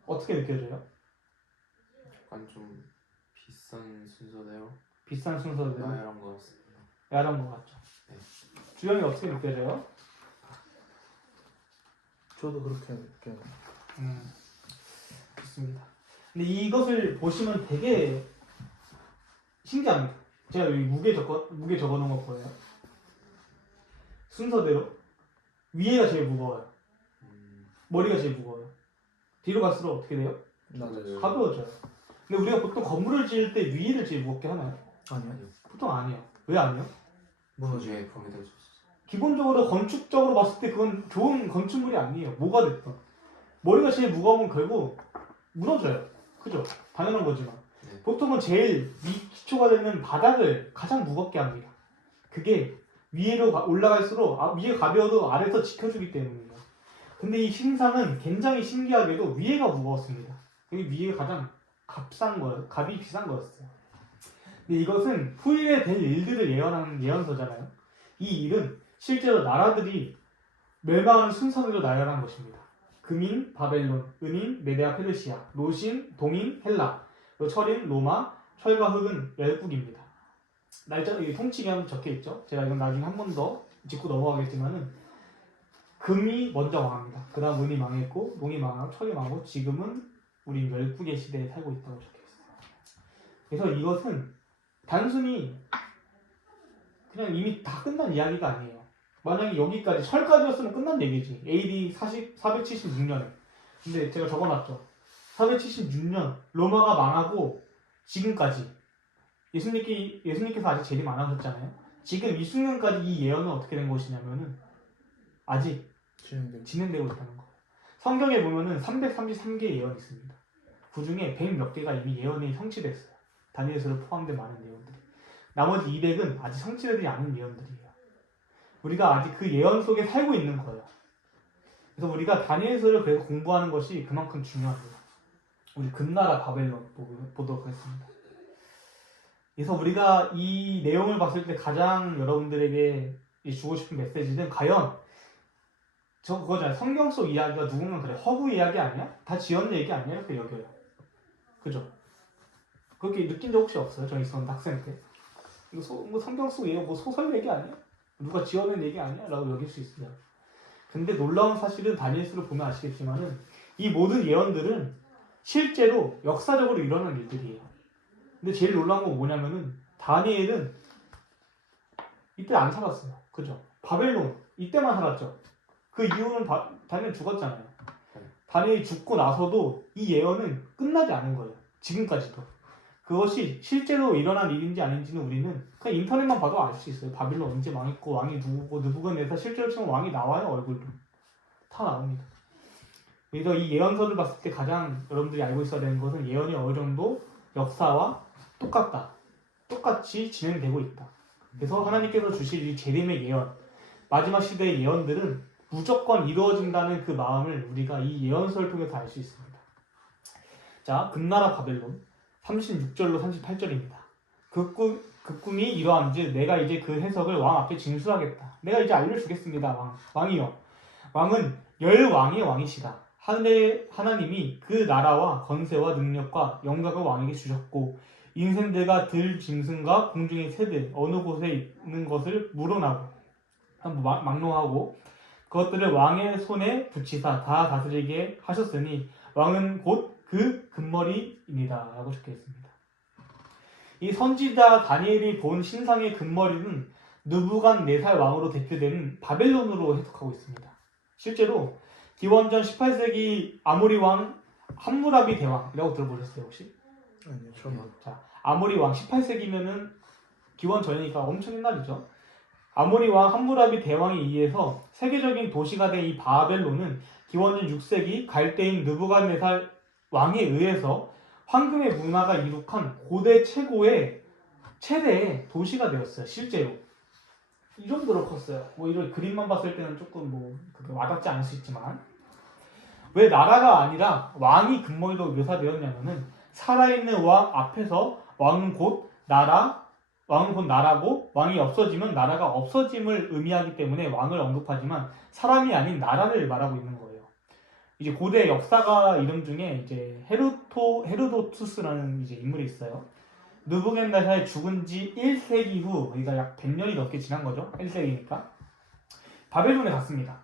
어떻게 느껴져요? 약간 좀 비싼 순서대로 비싼 순서대로 나열한 것 같습니다. 야란 것 같죠? 네. 주영이 어떻게 느껴져요? 저도 그렇게 느껴요. 좋습니다. 근데 이것을 보시면 되게 신기합니다. 제가 여기 무게 적어놓은 거 보여요? 순서대로 위에가 제일 무거워요. 머리가 제일 무거워요. 뒤로 갈수록 어떻게 돼요? 맞아요. 가벼워져요. 근데 우리가 보통 건물을 지을 때 위를 제일 무겁게 하나요? 아니요. 보통 아니에요. 왜 아니요? 무너지게 붕괴될 수 있어요. 기본적으로 건축적으로 봤을 때 그건 좋은 건축물이 아니에요. 뭐가 됐든. 머리가 제일 무거우면 결국 무너져요. 그죠? 당연한 거지만. 네. 보통은 제일 기초가 되는 바닥을 가장 무겁게 합니다. 그게 위로 올라갈수록 위에 가벼워도 아래에서 지켜주기 때문이에요. 근데 이 신상은 굉장히 신기하게도 위에가 무거웠습니다. 위에가 가장 값이 비싼 거였어요. 근데 이것은 후일에 될 일들을 예언하는 예언서잖아요. 이 일은 실제로 나라들이 멸망하는 순서대로 나열한 것입니다. 금인 바벨론, 은인 메데아 페르시아, 노신 동인 헬라, 철인 로마, 철과 흙은 열국입니다. 날짜 이 통치기한 적혀 있죠. 제가 이건 나중에 한 번 더 짚고 넘어가겠지만은 금이 먼저 망합니다. 그다음 은이 망했고 농이 망하고 철이 망하고 지금은 우리 12개 시대에 살고 있다고 적혀 있어요. 그래서 이것은 단순히 그냥 이미 다 끝난 이야기가 아니에요. 만약에 여기까지 철까지였으면 끝난 얘기지. AD 476년에. 근데 제가 적어놨죠. 476년 로마가 망하고 지금까지 예수님께서 아직 재림 안 하셨잖아요. 지금 이 순간까지 이 예언은 어떻게 된 것이냐면은 아직 진행되고 있다는 거예요. 성경에 보면은 333개의 예언이 있습니다. 그 중에 100 몇 개가 이미 예언이 성취됐어요. 다니엘서를 포함된 많은 예언들이. 나머지 200은 아직 성취되지 않은 예언들이에요. 우리가 아직 그 예언 속에 살고 있는 거예요. 그래서 우리가 다니엘서를 그래서 공부하는 것이 그만큼 중요합니다. 우리 금나라 바벨론 보도록 하겠습니다. 그래서 우리가 이 내용을 봤을 때 가장 여러분들에게 주고 싶은 메시지는 과연 저 그거잖아요. 성경 속 이야기가 누군가 그래 허구 이야기 아니야? 다 지어낸 얘기 아니야? 이렇게 여겨요. 그죠? 그렇게 느낀 적 혹시 없어요? 저 있었는데 학생 때 이거 뭐 성경 속 얘기 뭐 소설 얘기 아니야? 누가 지어낸 얘기 아니야? 라고 여길 수 있어요. 근데 놀라운 사실은 다니엘서를 보면 아시겠지만은 이 모든 예언들은 실제로 역사적으로 일어난 일들이에요. 근데 제일 놀라운 건 뭐냐면은 다니엘은 이때 안 살았어요. 그죠? 바벨론 이때만 살았죠. 그 이유는 다니엘 죽었잖아요. 다니엘이 죽고 나서도 이 예언은 끝나지 않은 거예요. 지금까지도. 그것이 실제로 일어난 일인지 아닌지는 우리는 그냥 인터넷만 봐도 알 수 있어요. 바빌론 언제 망했고 왕이 누구고 느부갓네살 실제로 치면 왕이 나와요. 얼굴도 다 나옵니다. 그래서 이 예언서를 봤을 때 가장 여러분들이 알고 있어야 되는 것은 예언이 어느 정도 역사와 똑같이 진행되고 있다. 그래서 하나님께서 주실 이 재림의 예언, 마지막 시대의 예언들은 무조건 이루어진다는 그 마음을 우리가 이 예언서를 통해서 알 수 있습니다. 자, 금나라 바벨론 36절로 38절입니다. 그 꿈이 이러한즉 내가 이제 그 해석을 왕 앞에 진술하겠다. 내가 이제 알려주겠습니다. 왕이여. 왕은 열왕의 왕이시다. 하나님이 그 나라와 건세와 능력과 영광을 왕에게 주셨고 인생들과 들 짐승과 공중의 새들 어느 곳에 있는 것을 물어나고 막론하고 그것들을 왕의 손에 붙이사 다 다스리게 하셨으니 왕은 곧 그 금머리입니다. 라고 적혀 있습니다. 이 선지자 다니엘이 본 신상의 금머리는 느부갓네살 왕으로 대표되는 바벨론으로 해석하고 있습니다. 실제로 기원전 18세기 아모리 왕 함무라비 대왕이라고 들어보셨어요 혹시? 아니요, 처음. 자, 아모리 왕 18세기면은 기원 전이니까 엄청 옛날이죠. 아모리 왕 함무라비 대왕에 의해서 세계적인 도시가 된 이 바벨론은 기원전 6세기 갈대인 느부갓네살 왕에 의해서 황금의 문화가 이룩한 고대 최대의 도시가 되었어요. 실제로 이 정도로 컸어요. 뭐 이런 그림만 봤을 때는 조금 뭐 그렇게 와닿지 않을 수 있지만 왜 나라가 아니라 왕이 금머리로 묘사되었냐면은 살아있는 왕 앞에서 왕은 곧 나라고 왕이 없어지면 나라가 없어짐을 의미하기 때문에 왕을 언급하지만 사람이 아닌 나라를 말하고 있는 거예요. 이제 고대 역사가 이름 중에 이제 헤로도투스라는 이제 인물이 있어요. 느부갓네살이 죽은 지 1세기 후, 그러니까 약 100년이 넘게 지난 거죠. 1세기니까. 바벨론에 갔습니다.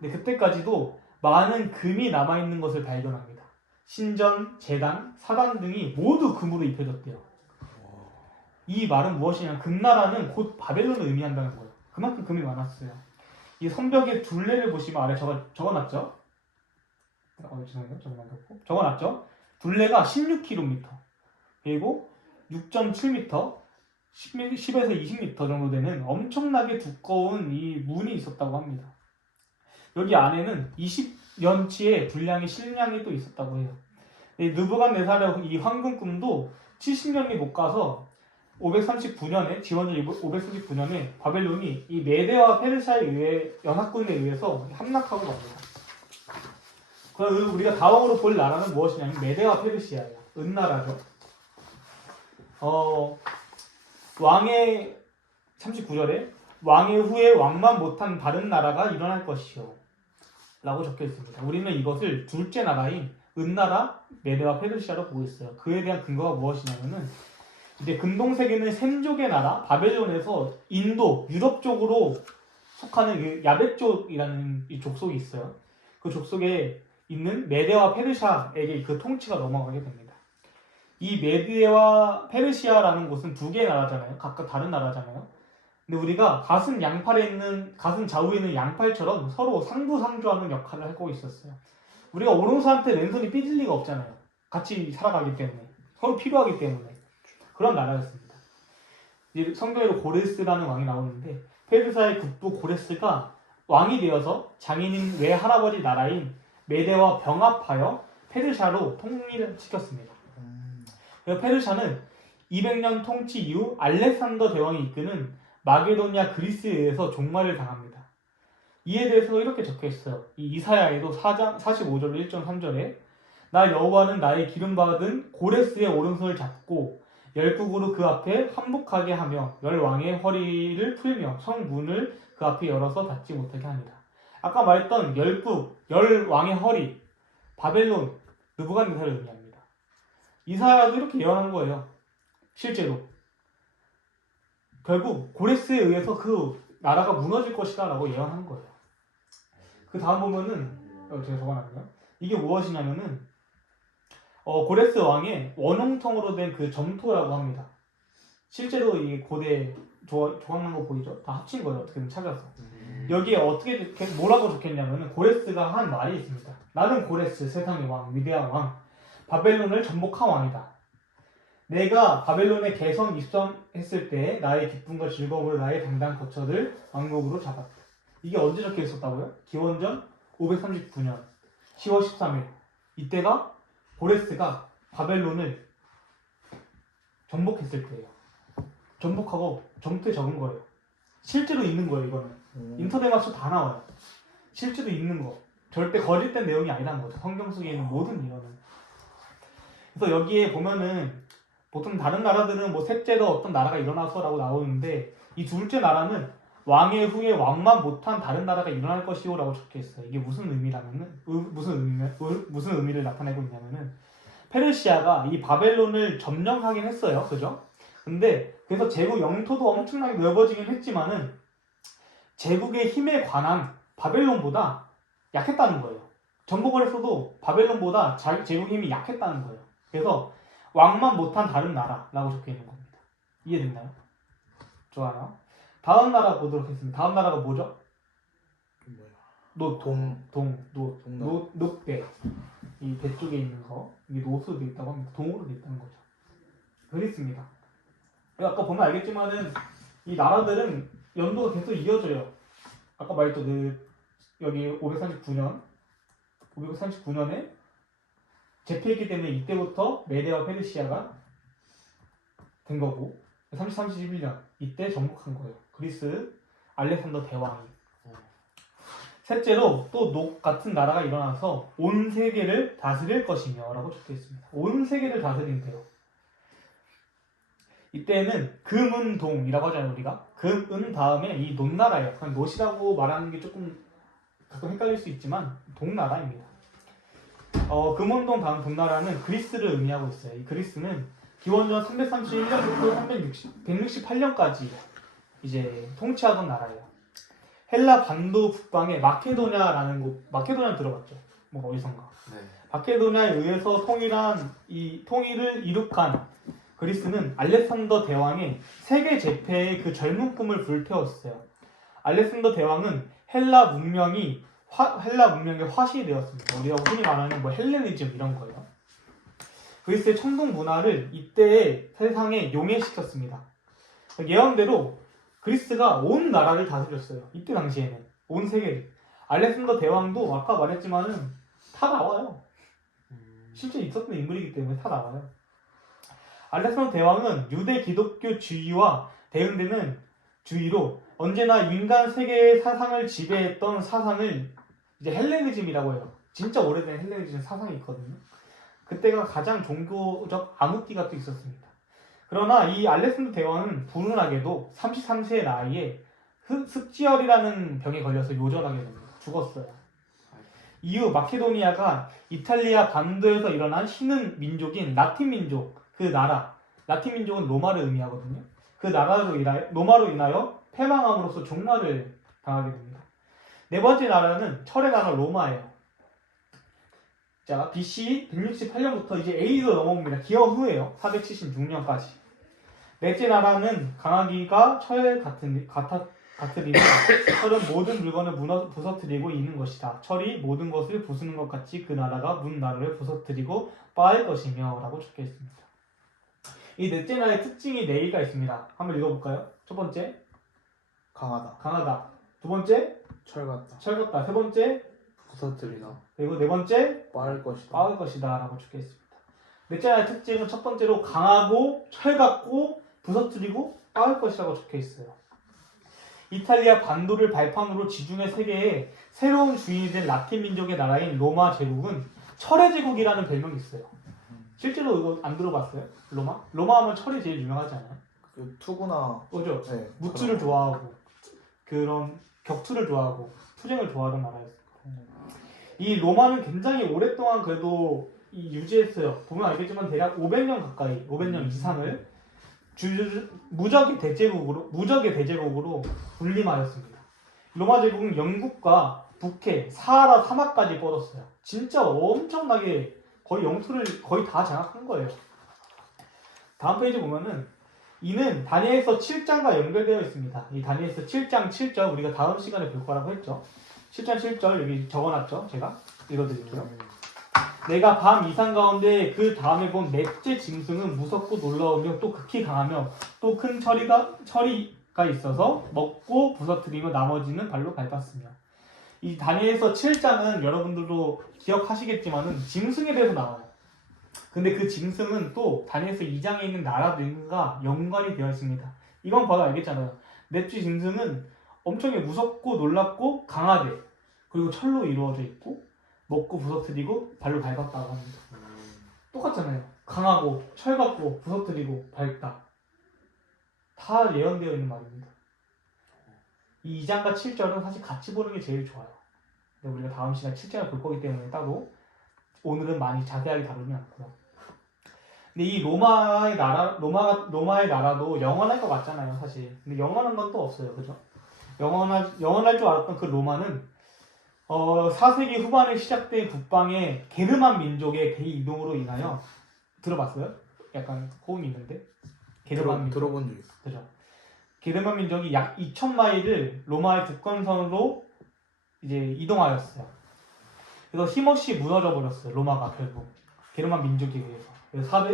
근데 그때까지도 많은 금이 남아있는 것을 발견합니다. 신전, 제단, 사당 등이 모두 금으로 입혀졌대요. 이 말은 무엇이냐면 금나라는 곧 바벨론을 의미한다는 거예요. 그만큼 금이 많았어요. 이 성벽의 둘레를 보시면 아래 적어놨죠? 죄송해요. 적어놨죠? 둘레가 16km 그리고 6.7m 10에서 20m 정도 되는 엄청나게 두꺼운 이 문이 있었다고 합니다. 여기 안에는 20년치의 분량의 식량이 또 있었다고 해요. 느부갓네살의 이 황금꿈도 70년이 못 가서 539년에 지원전 539년에 바벨론이 이 메데와 페르시아의 연합군에 의해서 함락하고 맙니다. 그럼 우리가 다왕으로 볼 나라는 무엇이냐면 메데와 페르시아예요. 은나라죠. 왕의 39절에 왕의 후에 왕만 못한 다른 나라가 일어날 것이요 라고 적혀 있습니다. 우리는 이것을 둘째 나라인 은나라, 메데와 페르시아로 보고 있어요. 그에 대한 근거가 무엇이냐면은 이제 근동세계는 셈족의 나라 바벨론에서 인도, 유럽 쪽으로 속하는 그 야벳족이라는 이 족속이 있어요. 그 족속에 있는 메데와 페르시아에게 그 통치가 넘어가게 됩니다. 이 메데와 페르시아라는 곳은 두 개의 나라잖아요. 각각 다른 나라잖아요. 근데 우리가 가슴 좌우에 있는 양팔처럼 서로 상부상조하는 역할을 하고 있었어요. 우리가 오른손한테 왼손이 삐질 리가 없잖아요. 같이 살아가기 때문에. 서로 필요하기 때문에. 그런 나라였습니다. 이제 성경에도 고레스라는 왕이 나오는데 페르시아의 국부 고레스가 왕이 되어서 장인인 외할아버지 나라인 메데와 병합하여 페르시아로 통일을 시켰습니다. 그래서 페르시아는 200년 통치 이후 알렉산더 대왕이 이끄는 마게도니아 그리스에 의해서 종말을 당합니다. 이에 대해서 이렇게 적혀있어요. 이 이사야에도 4장 45절 1절 3절에 나 여호와는 나의 기름받은 고레스의 오른손을 잡고 열국으로 그 앞에 항복하게 하며 열 왕의 허리를 풀며 성문을 그 앞에 열어서 닫지 못하게 합니다. 아까 말했던 열 왕의 허리, 바벨론, 느부갓네살을 의미합니다. 이사야도 이렇게 예언한 거예요. 실제로 결국 고레스에 의해서 그 나라가 무너질 것이다 라고 예언한 거예요. 그 다음 보면은 제가 적어놨네요. 이게 무엇이냐면은 고레스 왕의 원홍통으로 된 그 점토라고 합니다. 실제로 이 고대 조각난 거 보이죠? 다 합친 거예요. 어떻게든 찾아서. 여기에 뭐라고 적혔냐면은 고레스가 한 말이 있습니다. 나는 고레스, 세상의 왕, 위대한 왕, 바벨론을 전복한 왕이다. 내가 바벨론에 개성 입성했을 때 나의 기쁨과 즐거움으로 나의 당당 거처를 왕국으로 잡았다. 이게 언제 적혀 있었다고요? 기원전 539년 10월 13일. 이때가 고레스가 바벨론을 정복했을 때예요. 정복하고 점토에 적은 거예요. 실제로 있는 거예요. 이거는 인터넷 맞춰 다 나와요. 실제로 있는 거. 절대 거짓된 내용이 아니라는 거죠. 성경 속에 있는 모든 이론은. 그래서 여기에 보면은 보통 다른 나라들은 뭐 셋째로 어떤 나라가 일어나서라고 나오는데 이 둘째 나라는 왕의 후에 왕만 못한 다른 나라가 일어날 것이오라고 적혀있어요. 이게 무슨 의미를 나타내고 있냐면은 페르시아가 이 바벨론을 점령하긴 했어요. 그죠? 근데 그래서 제국 영토도 엄청나게 넓어지긴 했지만은 제국의 힘에 관한 바벨론보다 약했다는 거예요. 정복을 했어도 바벨론보다 제국의 힘이 약했다는 거예요. 그래서 왕만 못한 다른 나라라고 적혀있는 겁니다. 이해됐나요? 좋아요. 다음 나라 보도록 하겠습니다. 다음 나라가 뭐죠? 노배. 이 배 쪽에 있는 거. 이게 노스로 되어 있다고 합니다. 동으로 되어 있다는 거죠. 그리스입니다. 아까 보면 알겠지만은 이 나라들은 연도가 계속 이어져요. 아까 말했던 여기 539년에 제패했기 때문에 이때부터 메데와 페르시아가 된 거고 31년 이때 정복한 거예요. 그리스 알렉산더 대왕이. 셋째로 또 같은 나라가 일어나서 온 세계를 다스릴 것이며 라고 적혀 있습니다. 온 세계를 다스린대요. 이때는 금은동이라고 하잖아요. 우리가 금은 다음에 이 논나라예요. 그냥 노시라고 말하는 게 조금 가끔 헷갈릴 수 있지만 동나라입니다. 금은동 다음 동나라는 그리스를 의미하고 있어요. 이 그리스는 기원전 331년부터 168년까지 이제 통치하던 나라예요. 헬라 반도 북방에 마케도냐라는 곳, 마케도냐 들어봤죠? 뭐 어디선가. 네. 마케도냐에 의해서 통일을 이룩한 그리스는 알렉산더 대왕의 세계 제패의 그 젊은 꿈을 불태웠어요. 알렉산더 대왕은 헬라 문명의 화신이 되었습니다. 우리가 흔히 말하는 뭐 헬레니즘 이런 거예요. 그리스의 청동 문화를 이때의 세상에 용해시켰습니다. 예언대로 그리스가 온 나라를 다스렸어요. 이때 당시에는 온 세계를. 알렉산더 대왕도 아까 말했지만은 다 나와요. 실제 있었던 인물이기 때문에 다 나와요. 알렉산더 대왕은 유대 기독교주의와 대응되는 주의로 언제나 인간 세계의 사상을 지배했던 사상을 이제 헬레니즘이라고 해요. 진짜 오래된 헬레니즘 사상이 있거든요. 그때가 가장 종교적 암흑기가 또 있었습니다. 그러나 이 알렉산더 대왕은 불운하게도 33세의 나이에 습지열이라는 병에 걸려서 요절하게 됩니다. 죽었어요. 이후 마케도니아가 이탈리아 반도에서 일어난 신흥 민족인 라틴 민족 그 나라 라틴 민족은 로마를 의미하거든요. 그 로마로 인하여 패망함으로써 종말을 당하게 됩니다. 네 번째 나라는 철의 나라 로마예요. 자, BC 168년부터 이제 AD로 넘어옵니다. 기어 후예요. 476년까지. 넷째 나라는 강하기가 철 같으리며 철은 모든 물건을 부서뜨리고 이는 것이다. 철이 모든 것을 부수는 것 같이 그 나라가 문 나라를 부서뜨리고 빠을 것이며 라고 적혀 있습니다. 이 넷째 나라의 특징이 4개가 있습니다. 한번 읽어볼까요? 첫 번째, 강하다. 강하다. 두 번째, 철같다. 철같다. 세 번째, 부서뜨리다. 그리고 네 번째, 빠를 것이다. 빠을 것이다 라고 적혀 있습니다. 넷째 나라의 특징은 첫 번째로 강하고 철같고 부서뜨리고 빠을 것이라고 적혀 있어요. 이탈리아 반도를 발판으로 지중해 세계에 새로운 주인이 된 라틴 민족의 나라인 로마 제국은 철의 제국이라는 별명이 있어요. 실제로 이거 안 들어봤어요? 로마? 로마 하면 철이 제일 유명하지 않아요? 그 투구나 그죠? 네, 무투를 좋아하고 그런 격투를 좋아하고 투쟁을 좋아하던 나라였어요. 이 로마는 굉장히 오랫동안 그래도 유지했어요. 보면 알겠지만 대략 500년 가까이, 500년 이상을 무적의 대제국으로 군림하였습니다. 로마 제국은 영국과 북해, 사하라 사막까지 뻗었어요. 진짜 엄청나게 거의 영토를 거의 다 장악한 거예요. 다음 페이지 보면은 이는 다니엘서 7장과 연결되어 있습니다. 이 다니엘서 7장 7절 우리가 다음 시간에 볼 거라고 했죠. 7장 7절 여기 적어놨죠. 제가 읽어드릴게요. 내가 밤 이상 가운데 그 다음에 본 넷째 짐승은 무섭고 놀라우며 또 극히 강하며 또 큰 처리가 있어서 먹고 부서뜨리며 나머지는 발로 밟았으며. 이 다니엘서 7장은 여러분들도 기억하시겠지만은 짐승에 대해서 나와요. 근데 그 짐승은 또 다니엘서 2장에 있는 나라들과 연관이 되어 있습니다. 이건 봐도 알겠잖아요. 넷째 짐승은 엄청 무섭고 놀랍고 강하대, 그리고 철로 이루어져 있고 먹고 부서뜨리고 발로 밟았다고 합니다. 똑같잖아요. 강하고 철 같고 부서뜨리고 밟다. 다 예언되어 있는 말입니다. 이 2장과 7절은 사실 같이 보는 게 제일 좋아요. 근데 우리가 다음 시간 7장을 볼 거기 때문에 따로 오늘은 많이 자세하게 다루지 않고요. 근데 이 로마의 나라도 영원할 것 같잖아요, 사실. 근데 영원한 건 또 없어요, 그죠? 영원할 줄 알았던 그 로마는 4세기 후반에 시작된 북방의 게르만 민족의 대이동으로 인하여 들어봤어요? 약간 호응이 있는데 게르만 민족 들어본 적 있어. 그죠? 게르만 민족이 약 2,000마일을 로마의 국건선으로 이제 이동하였어요. 그래서 힘없이 무너져 버렸어요. 로마가 결국 게르만 민족에 의해서. 그래서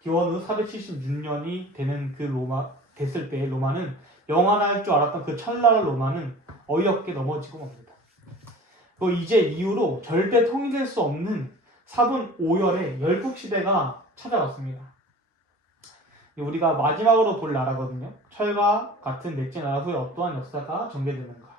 기원후 476년이 되는 그 됐을 때 로마는 영원할 줄 알았던 그 천나라 로마는 어이없게 넘어지고 맙니다. 또 이제 이후로 절대 통일될 수 없는 사분 5열의 열국시대가 찾아왔습니다. 우리가 마지막으로 볼 나라거든요. 철과 같은 넷째 나라 후에 어떠한 역사가 전개되는가.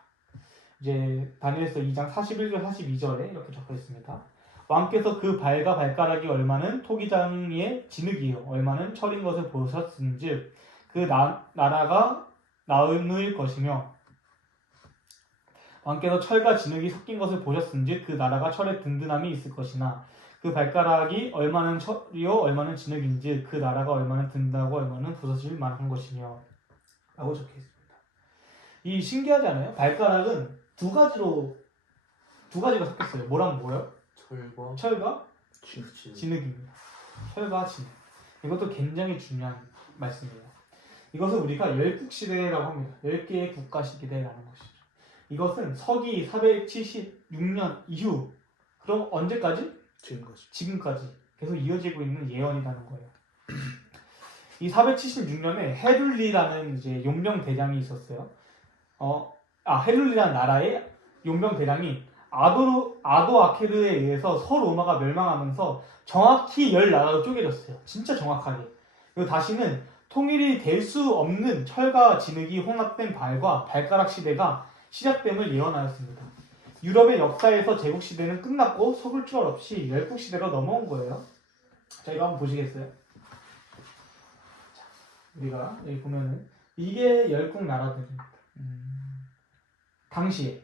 이제 다니엘서 2장 41절 42절에 이렇게 적혀 있습니다. 왕께서 그 발과 발가락이 얼마는 토기장이의 진흙이요 얼마는 철인 것을 보셨은즉 그 나라가 나을 것이며 왕께서 철과 진흙이 섞인 것을 보셨은즉 그 나라가 철에 든든함이 있을 것이나 그 발가락이 얼마는 철이요 얼마는 진흙인지 그 나라가 얼마는 든든하고 얼마는 부서질 만한 것이며 라고 적혀 있습니다. 이 신기하지 않아요? 발가락은 두 가지가 섞였어요. 뭐랑 뭐요? 철과 진흙입니다. 철과 진흙. 이것도 굉장히 중요한 말씀이에요. 이것을 우리가 열국시대라고 합니다. 10개의 국가시대라는 것이죠. 이것은 서기 476년 이후 그럼 언제까지? 지금까지 계속 이어지고 있는 예언이라는 거예요. 이 476년에 헤룰리라는 이제 용병 대장이 있었어요. 헤룰리라는 나라의 용병 대장이 아도아케르에 의해서 서로마가 멸망하면서 정확히 10나라로 쪼개졌어요. 진짜 정확하게. 그리고 다시는 통일이 될 수 없는 철과 진흙이 혼합된 발과 발가락 시대가 시작됨을 예언하였습니다. 유럽의 역사에서 제국시대는 끝났고 서글줄 없이 열국시대로 넘어온 거예요. 자, 이거 한번 보시겠어요? 자, 우리가 여기 보면은 이게 열국 나라들입니다. 당시에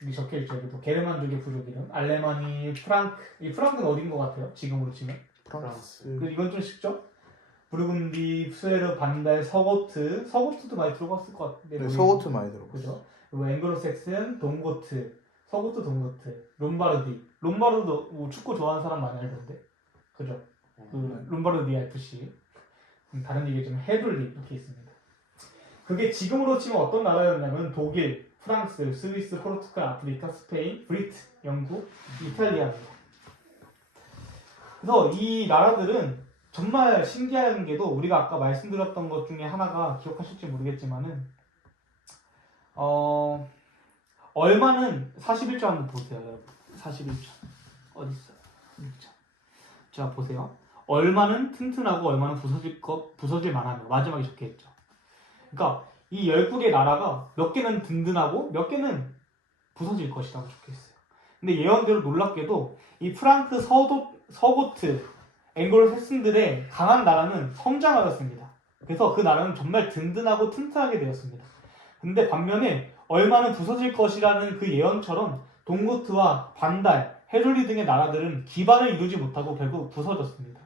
여기 적혀있죠. 여기도 게르만족의 부족 이름 알레마니, 프랑크. 이 프랑크는 어딘 것 같아요? 지금으로 치면 프랑스. 이건 좀 쉽죠? 부르군디, 스웨르, 반달, 서고트도 많이 들어봤을 것 같은데. 네, 서고트 많이 들어봤어요. 그죠? 그리고 앵글로색슨, 동고트, 서고트, 동고트, 롬바르도 뭐 축구 좋아하는 사람 많이 알던데. 그죠? 그 롬바르디 FC. 다른 얘기지만 헤블리 이렇게 있습니다. 그게 지금으로 치면 어떤 나라였냐면 독일, 프랑스, 스위스, 포르투갈, 아프리카, 스페인, 브리트, 영국, 이탈리아입니다. 그래서 이 나라들은 정말 신기한 게도 우리가 아까 말씀드렸던 것 중에 하나가 기억하실지 모르겠지만은 얼마는 41조 한번 보세요, 여러분. 41조 어디 있어요? 1조. 자 보세요. 얼마는 튼튼하고 얼마는 부서질 만하며 마지막에 적혀있죠. 그러니까 이 10국의 나라가 몇 개는 든든하고 몇 개는 부서질 것이라고 적혀있어요. 근데 예언대로 놀랍게도 이 프랑크 서고트 앵글로색슨들의 강한 나라는 성장하였습니다. 그래서 그 나라는 정말 든든하고 튼튼하게 되었습니다. 근데 반면에 얼마는 부서질 것이라는 그 예언처럼 동고트와 반달, 헤졸리 등의 나라들은 기반을 이루지 못하고 결국 부서졌습니다.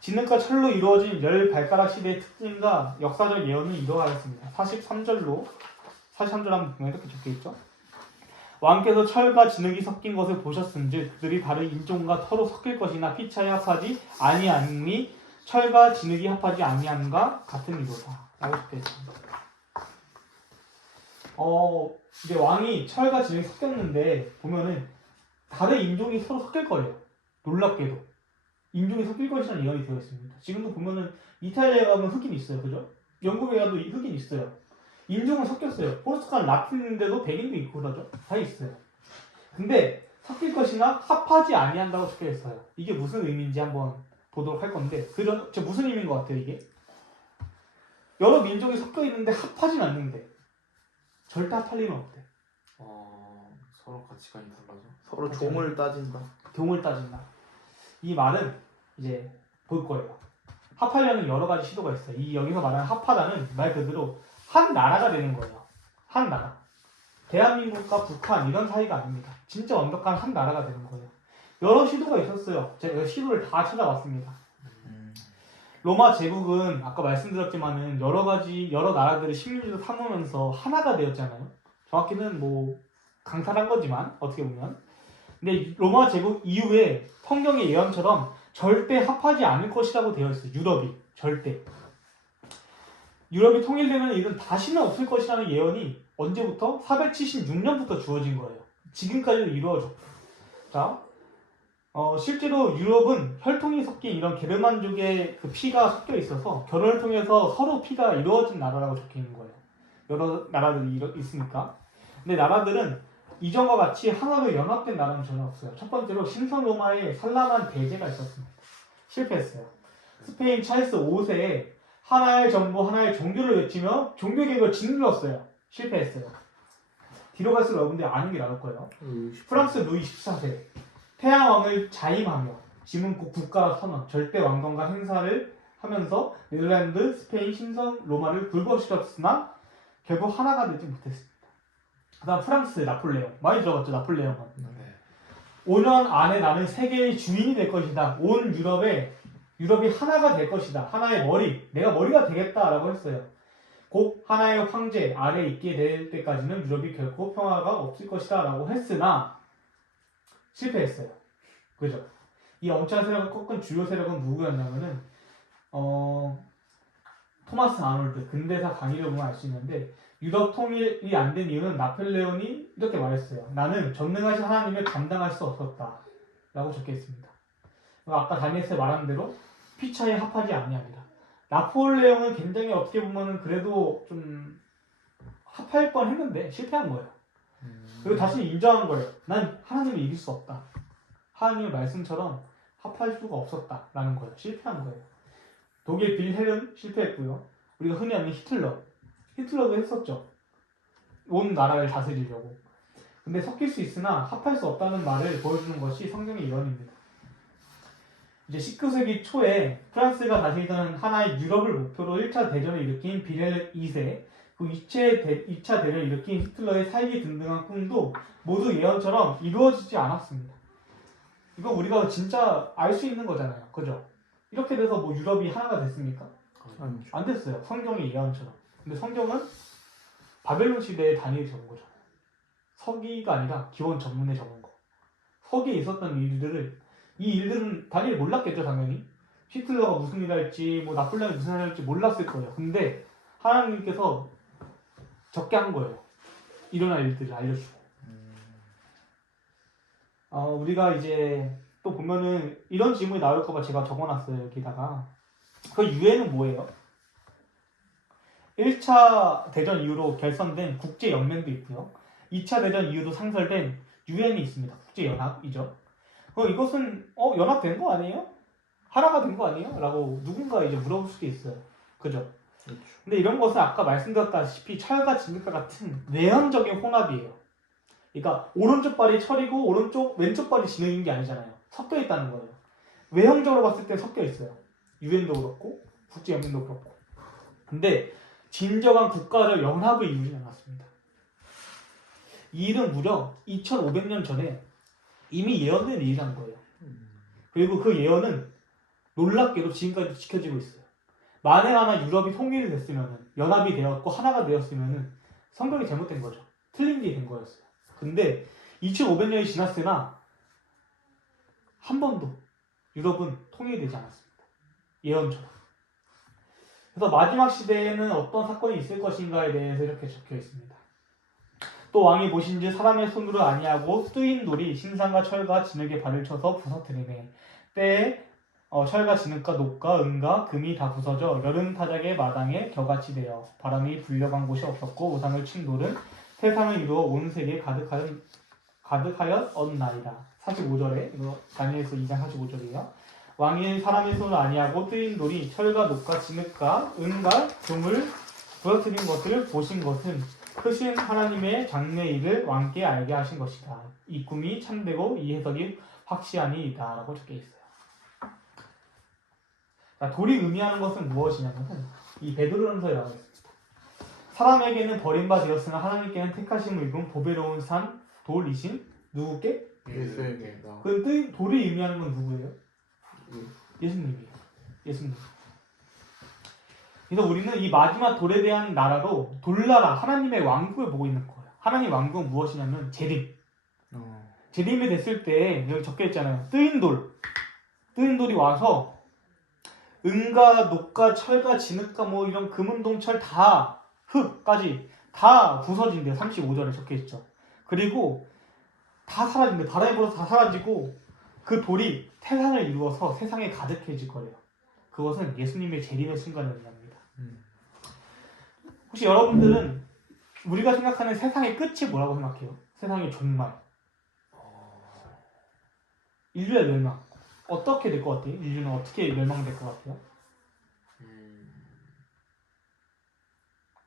진흙과 철로 이루어진 10발가락 시대의 특징과 역사적 예언은 이러하였습니다. 43절 한번 보면 이렇게 적혀있죠. 왕께서 철과 진흙이 섞인 것을 보셨은즉 그들이 다른 인종과 터로 섞일 것이나 피차에 합하지 아니함이 철과 진흙이 합하지 아니함과 같은 이로다 라고 적혀있습니다. 이제 왕이 철과 진흙이 섞였는데 보면은 다른 인종이 서로 섞일 거예요. 놀랍게도 인종이 섞일 것이라는 예언이 되어 있습니다. 지금도 보면은 이탈리아에 가면 흑인 있어요, 그죠? 영국에 가도 흑인 있어요. 인종은 섞였어요. 포르투갈 라틴인데도 백인도 있고 그러죠. 다 있어요. 근데 섞일 것이나 합하지 아니한다고 적혀 있어요. 이게 무슨 의미인지 한번 보도록 할 건데, 무슨 의미인 것 같아요, 이게? 여러 민족이 섞여 있는데 합하진 않는데 절대 합할 일은 없대. 서로 가치관이 달라져. 서로 종을 따진다. 종을 따진다. 이 말은 이제 볼 거예요. 합하려는 여러 가지 시도가 있어요. 이 여기서 말하는 합하다는 말 그대로 한 나라가 되는 거예요. 한 나라. 대한민국과 북한 이런 사이가 아닙니다. 진짜 완벽한 한 나라가 되는 거예요. 여러 시도가 있었어요. 제가 시도를 다 찾아봤습니다. 로마 제국은 아까 말씀드렸지만은 여러 나라들을 식민지로 삼으면서 하나가 되었잖아요. 정확히는 뭐 강탈한 거지만 어떻게 보면. 근데 로마 제국 이후에 성경의 예언처럼 절대 합하지 않을 것이라고 되어 있어요. 유럽이 절대. 유럽이 통일되면 이건 다시는 없을 것이라는 예언이 언제부터? 476년부터 주어진 거예요. 지금까지도 이루어졌고. 자, 실제로 유럽은 혈통이 섞인 이런 게르만족의 그 피가 섞여 있어서 결혼을 통해서 서로 피가 이루어진 나라라고 적혀 있는 거예요. 여러 나라들이 있으니까. 근데 나라들은 이전과 같이 하나로 연합된 나라는 전혀 없어요. 첫 번째로 신성 로마에 산란한 대제가 있었습니다. 실패했어요. 스페인 찰스 5세에 하나의 정부, 하나의 종교를 외치며 종교개혁을 짓눌렀어요. 실패했어요. 뒤로 갈수록 여러분들이 아는 게 나올 거예요. 프랑스 루이 14세 태양왕을 자임하며 지문국 국가 선언, 절대 왕권과 행사를 하면서 네덜란드, 스페인, 신성 로마를 굴복시켰으나 결국 하나가 되지 못했습니다. 그 다음 프랑스 나폴레옹 많이 들어봤죠. 나폴레옹은 5년 안에 나는 세계의 주인이 될 것이다. 온 유럽이 하나가 될 것이다. 하나의 머리, 내가 머리가 되겠다라고 했어요. 곧 하나의 황제 아래 있게 될 때까지는 유럽이 결코 평화가 없을 것이다 라고 했으나 실패했어요. 그죠? 이 엄청난 세력을 꺾은 주요 세력은 누구였냐면은 토마스 아놀드 근대사 강의를 보면 알 수 있는데 유럽 통일이 안 된 이유는 나폴레옹이 이렇게 말했어요. 나는 전능하신 하나님을 감당할 수 없었다 라고 적혀 있습니다. 아까 다니엘스 말한 대로 피차에 합하지 아니합니다. 나폴레옹은 굉장히 어떻게 보면 그래도 좀 합할 뻔 했는데 실패한 거예요. 그리고 다시 인정한 거예요. 난 하나님을 이길 수 없다. 하나님의 말씀처럼 합할 수가 없었다 라는 거예요. 실패한 거예요. 독일 빌헬름 실패했고요. 우리가 흔히 아는 히틀러도 했었죠. 온 나라를 다스리려고. 근데 섞일 수 있으나 합할 수 없다는 말을 보여주는 것이 성경의 예언입니다. 이제 19세기 초에 프랑스가 다스리던 하나의 유럽을 목표로 1차 대전을 일으킨 빌헬름 2세, 그 2차 대전을 일으킨 히틀러의 살기 든든한 꿈도 모두 예언처럼 이루어지지 않았습니다. 이거 우리가 진짜 알 수 있는 거잖아요. 그죠? 이렇게 돼서 뭐 유럽이 하나가 됐습니까? 아니죠. 안 됐어요. 성경의 예언처럼. 근데 성경은 바벨론 시대에 다니엘이 적은 거죠. 서기가 아니라 기원 전문에 적은 거. 서기에 있었던 일들을, 이 일들은 다니엘이 몰랐겠죠, 당연히. 히틀러가 무슨 일 할지, 뭐 나폴레옹이 무슨 일 할지 몰랐을 거예요. 근데 하나님께서 적게 한 거예요. 일어날 일들을 알려주고. 우리가 이제 또 보면은 이런 질문이 나올까봐 제가 적어놨어요, 여기다가. 그 유엔은 뭐예요? 1차 대전 이후로 결성된 국제연맹도 있고요. 2차 대전 이후로 상설된 유엔이 있습니다. 국제연합이죠. 이것은 연합된 거 아니에요? 하나가 된 거 아니에요? 라고 누군가 이제 물어볼 수도 있어요. 그죠? 그렇죠. 근데 이런 것은 아까 말씀드렸다시피 철과 진흙과 같은 외형적인 혼합이에요. 그러니까 오른쪽 발이 철이고 왼쪽 발이 진흙인 게 아니잖아요. 섞여 있다는 거예요. 외형적으로 봤을 때 섞여 있어요. 유엔도 그렇고 국제연맹도 그렇고. 근데 진정한 국가적 연합을 이루지 않았습니다. 이 일은 무려 2500년 전에 이미 예언된 일이라는 거예요. 그리고 그 예언은 놀랍게도 지금까지도 지켜지고 있어요. 만에 하나 유럽이 통일이 됐으면, 연합이 되었고 하나가 되었으면 성경이 잘못된 거죠. 틀린 게 된 거였어요. 근데 2500년이 지났으나 한 번도 유럽은 통일되지 않았습니다. 예언처럼. 그래서 마지막 시대에는 어떤 사건이 있을 것인가에 대해서 이렇게 적혀 있습니다. 또 왕이 보신즉 사람의 손으로 아니하고 뜨인 돌이 신상과 철과 진흙에 발을 쳐서 부서뜨리네. 때에 철과 진흙과 녹과 은과 금이 다 부서져 여름 타작의 마당에 겨같이 되어 바람이 불려간 곳이 없었고 우상을 친 돌은 세상을 이루어 온 세계에 가득하였었나이다. 45절에 이거 다니엘서 2장 45절이에요. 왕이 사람의 손을 아니하고 뜨인 돌이 철과 녹과 진흙과 은과 금을 부서뜨린 것을 보신 것은 크신 하나님의 장래일을 왕께 알게 하신 것이다. 이 꿈이 참되고 이 해석이 확실하니이다. 라고 적혀있어요. 자, 돌이 의미하는 것은 무엇이냐면 이 베드로전서에 나와 있습니다. 사람에게는 버림바 되었으나 하나님께는 택하심을 입은 보배로운 산 돌이신 누구께? 예수에게 그 돌이 의미하는 건 누구예요? 예수님이에요. 예수님. 그래서 우리는 이 마지막 돌에 대한 나라로 돌나라 하나님의 왕국을 보고 있는 거예요. 하나님의 왕국은 무엇이냐면 재림. 재림이 됐을 때 여기 적혀 있잖아요. 뜨인 돌이 와서 은과 녹과 철과 진흙과 뭐 이런 금은동철 다 흙까지 다 부서진대요. 35절에 적혀 있죠. 그리고 다 사라진대요. 바람에 불어서 다 사라지고 그 돌이 태산을 이루어서 세상에 가득해질 거예요. 그것은 예수님의 재림의 순간을 의미합니다. 혹시 여러분들은 우리가 생각하는 세상의 끝이 뭐라고 생각해요? 세상의 종말. 인류의 멸망. 어떻게 될 것 같아요? 인류는 어떻게 멸망될 것 같아요?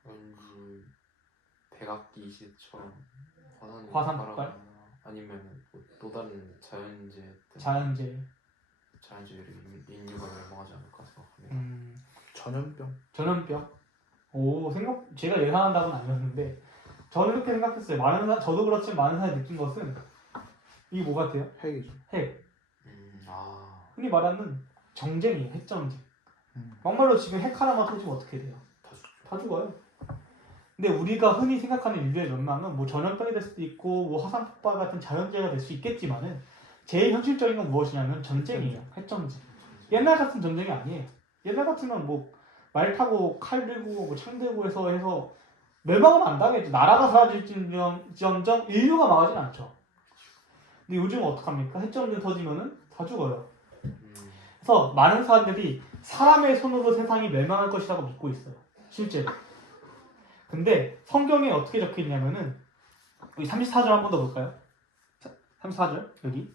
왠지 백악기 시대처럼 화산 폭발? 아니면 또 다른 자연재해. 자연재해로 인류가 멸망하지 않을까 생각합니다. 전염병. 오, 제가 예상한다고는 아니었는데 저는 이렇게 생각했어요. 저도 그렇지만 많은 사람이 느낀 것은 이게 뭐 같아요? 핵이죠. 핵. 흔히 아, 말하는 정쟁이에요. 핵전쟁. 막말로 지금 핵 하나만 터지면 어떻게 돼요? 다 죽어요. 근데 우리가 흔히 생각하는 인류의 멸망은 뭐 전염병이 될 수도 있고 뭐 화산 폭발 같은 자연재해가 될 수 있겠지만은 제일 현실적인 건 무엇이냐면 전쟁이에요. 핵전쟁. 옛날 같은 전쟁이 아니에요. 옛날 같으면 뭐 말 타고 칼 들고 뭐 창 들고 해서 멸망은 안 당했죠. 나라가 사라질지언정 인류가 망하진 않죠. 근데 요즘은 어떡합니까? 핵전쟁 터지면은 다 죽어요. 그래서 많은 사람들이 사람의 손으로 세상이 멸망할 것이라고 믿고 있어요. 실제로. 근데 성경에 어떻게 적혀 있냐면은 여기 34절 한 번 더 볼까요? 34절 여기.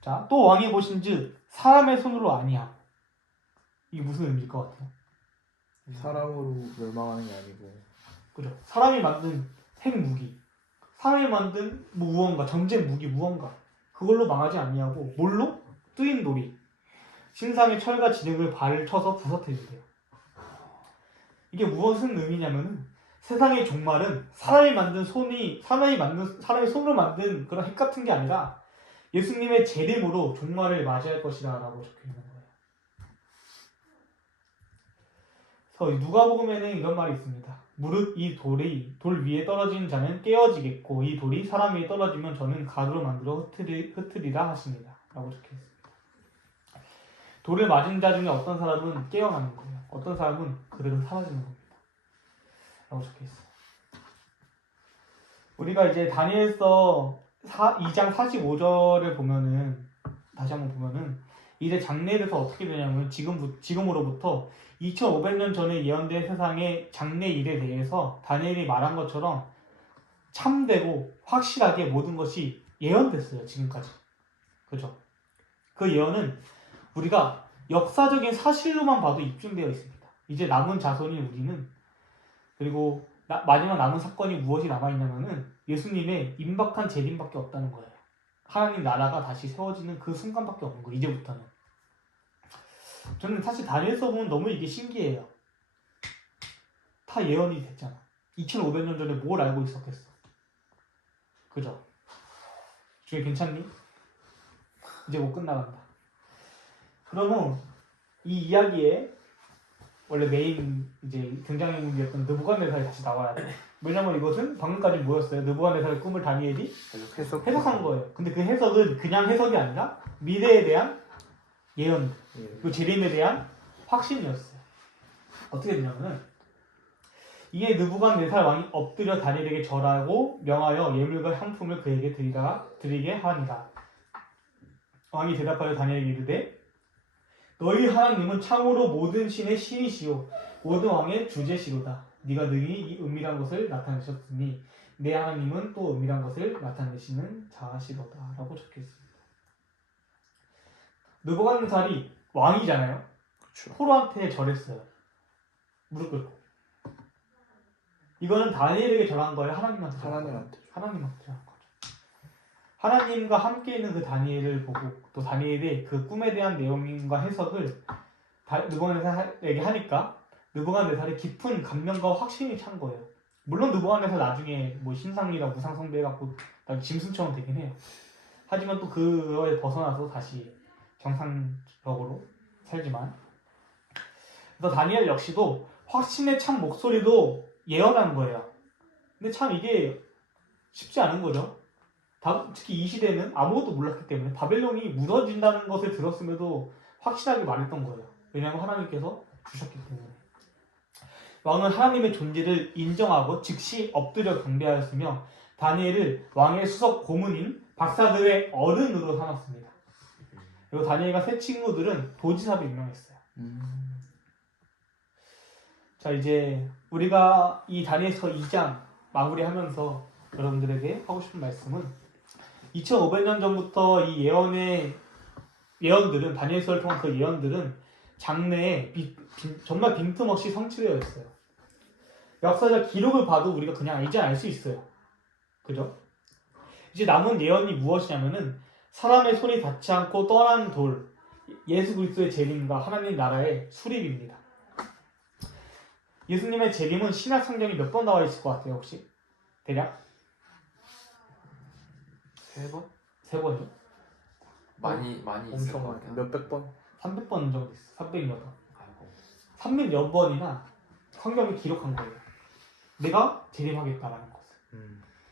자, 또 왕이 보신즉 사람의 손으로 아니야. 이게 무슨 의미일 것 같아요? 사람으로 멸망하는 게 아니고 그죠? 사람이 만든 핵무기, 사람이 만든 뭐 무언가, 전쟁 무기 무언가 그걸로 망하지 아니하고 뭘로? 뜨인 돌이 신상의 철과 진흙을 발을 쳐서 부서뜨린대요. 이게 무엇은 의미냐면은 세상의 종말은 사람의 손으로 만든 그런 핵 같은 게 아니라 예수님의 재림으로 종말을 맞이할 것이다라고 적혀 있는 거예요. 그래서 누가복음에는 이런 말이 있습니다. 무릇 이 돌이 돌 위에 떨어진 자는 깨어지겠고 이 돌이 사람 위에 떨어지면 저는 가루로 만들어 흩으리라 하십니다. 라고 적혀 있습니다. 돌을 맞은 자 중에 어떤 사람은 깨어나는 거예요. 어떤 사람은 그대로 사라지는 겁니다. 라고 적혀 있어요. 우리가 이제 다니엘서 2장 45절을 보면은 다시 한번 보면은 이제 장래에 대해서 어떻게 되냐면 지금으로부터 2500년 전에 예언된 세상의 장래 일에 대해서 다니엘이 말한 것처럼 참되고 확실하게 모든 것이 예언됐어요. 지금까지. 그죠? 그 예언은 우리가 역사적인 사실로만 봐도 입증되어 있습니다. 이제 남은 자손인 우리는 그리고 마지막 남은 사건이 무엇이 남아있냐면은 예수님의 임박한 재림밖에 없다는 거예요. 하나님 나라가 다시 세워지는 그 순간밖에 없는 거예요. 이제부터는. 저는 사실 다니엘서 보면 너무 이게 신기해요. 다 예언이 됐잖아. 2500년 전에 뭘 알고 있었겠어. 그죠? 중에 괜찮니? 이제 못 끝나간다. 그러면 이 이야기에 원래 메인 이제 등장인물이었던 느부갓네살이 다시 나와야 돼. 왜냐면 이것은 방금까지 뭐였어요? 느부갓네살의 꿈을 다니엘이 해석한 거예요. 근데 그 해석은 그냥 해석이 아니라 미래에 대한 예언, 그 재림에 대한 확신이었어요. 어떻게 되냐면은 이에 느부갓네살 왕이 엎드려 다니엘에게 절하고 명하여 예물과 향품을 그에게 드리게 하니라. 왕이 대답하여 다니엘에게 이르되 너희 하나님은 참으로 모든 신의 신이시요 모든 왕의 주제시로다. 네가 능히 이 은밀한 것을 나타내셨으니 내 하나님은 또 은밀한 것을 나타내시는 자시로다. 라고 적혀있습니다. 느부갓네살이 왕이잖아요. 그렇죠. 포로한테 절했어요. 무릎 꿇고. 이거는 다니엘에게 절한 거예요? 하나님한테 절한 거예요? 하나님한테 절한 거죠. 하나님과 함께 있는 그 다니엘을 보고 또 다니엘의 그 꿈에 대한 내용과 해석을 느부갓네살에게 하니까 느부갓네살이 깊은 감명과 확신이 찬 거예요. 물론 느부갓네살 나중에 뭐 신상이랑 무상성배 해갖고 짐승처럼 되긴 해요. 하지만 또 그거에 벗어나서 다시 정상적으로 살지만 그래서 다니엘 역시도 확신에 찬 목소리도 예언한 거예요. 근데 참 이게 쉽지 않은 거죠. 특히 이 시대는 아무것도 몰랐기 때문에 바벨론이 무너진다는 것을 들었음에도 확실하게 말했던 거예요. 왜냐하면 하나님께서 주셨기 때문에. 왕은 하나님의 존재를 인정하고 즉시 엎드려 경배하였으며 다니엘을 왕의 수석 고문인 박사들의 어른으로 삼았습니다. 그리고 다니엘과 세 친구들은 도지사로 임명했어요. 자, 이제 우리가 이 다니엘서 2장 마무리하면서 여러분들에게 하고 싶은 말씀은 2500년 전부터 이 예언들은 다니엘서를 통해서 예언들은 장래에 정말 빈틈없이 성취되어 있어요. 역사적 기록을 봐도 우리가 그냥 이제 알 수 있어요. 그죠? 이제 남은 예언이 무엇이냐면은 사람의 손이 닿지 않고 떠난 돌, 예수 그리스도의 재림과 하나님 나라의 수립입니다. 예수님의 재림은 신약 성경에 몇 번 나와 있을 것 같아요, 혹시? 대략? 3번? 3번이요? 많이 있을 엄청 것 많아요. 같아요. 몇백 번? 300번 정도 있어요. 300여 번. 아이고. 300여 번이나 성경이 기록한 거예요. 내가 재림하겠다라는 것을.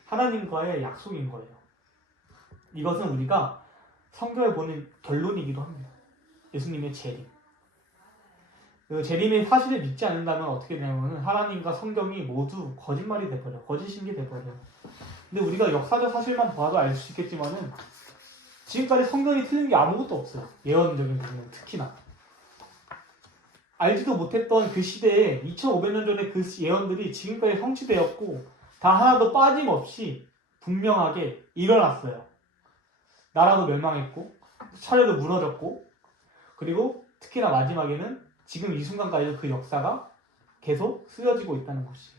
하나님과의 약속인 거예요. 이것은 우리가 성경에 보는 결론이기도 합니다. 예수님의 재림. 그 재림의 사실을 믿지 않는다면 어떻게 되냐면 하나님과 성경이 모두 거짓말이 돼버려. 거짓인 게 돼버려. 근데 우리가 역사적 사실만 봐도 알 수 있겠지만은 지금까지 성경이 틀린 게 아무것도 없어요. 예언적인 부분은 특히나. 알지도 못했던 그 시대에 2500년 전에 그 예언들이 지금까지 성취되었고 다 하나도 빠짐없이 분명하게 일어났어요. 나라도 멸망했고 차례도 무너졌고 그리고 특히나 마지막에는 지금 이 순간까지 그 역사가 계속 쓰여지고 있다는 것이에요.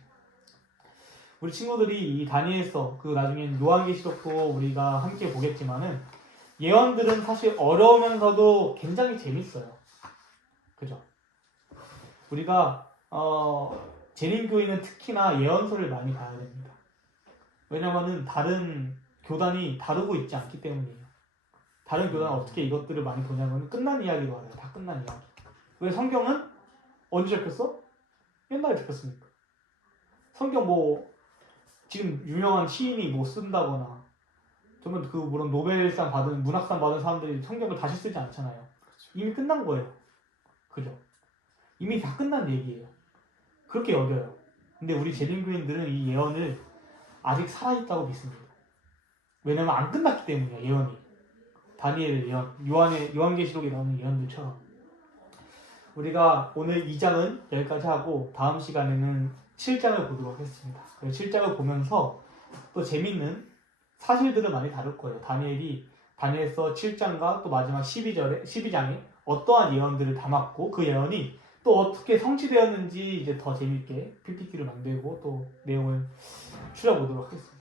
우리 친구들이 이 다니엘서 그 나중엔 요한계시록도 우리가 함께 보겠지만은 예언들은 사실 어려우면서도 굉장히 재밌어요. 그죠? 우리가 재림교회는 특히나 예언서를 많이 봐야 됩니다. 왜냐면은 다른 교단이 다루고 있지 않기 때문이에요. 다른 교단은 어떻게 이것들을 많이 보냐면 끝난 이야기로 알아요. 다 끝난 이야기. 왜 성경은 언제 시작했어? 옛날에 들었습니까? 성경 뭐 지금 유명한 시인이 뭐 쓴다거나 정말 그 물론 노벨상 받은 문학상 받은 사람들이 성경을 다시 쓰지 않잖아요. 이미 끝난 거예요. 그죠? 이미 다 끝난 얘기예요. 그렇게 여겨요. 근데 우리 재림교인들은 이 예언을 아직 살아있다고 믿습니다. 왜냐면 안 끝났기 때문이야, 예언이. 다니엘 예언, 요한계시록에 나오는 예언들처럼. 우리가 오늘 2장은 여기까지 하고 다음 시간에는 7장을 보도록 하겠습니다. 7장을 보면서 또 재밌는 사실들을 많이 다룰 거예요. 다니엘서 7장과 또 마지막 12장에 어떠한 예언들을 담았고 그 예언이 또 어떻게 성취되었는지 이제 더 재밌게 PPT를 만들고 또 내용을 추려보도록 하겠습니다.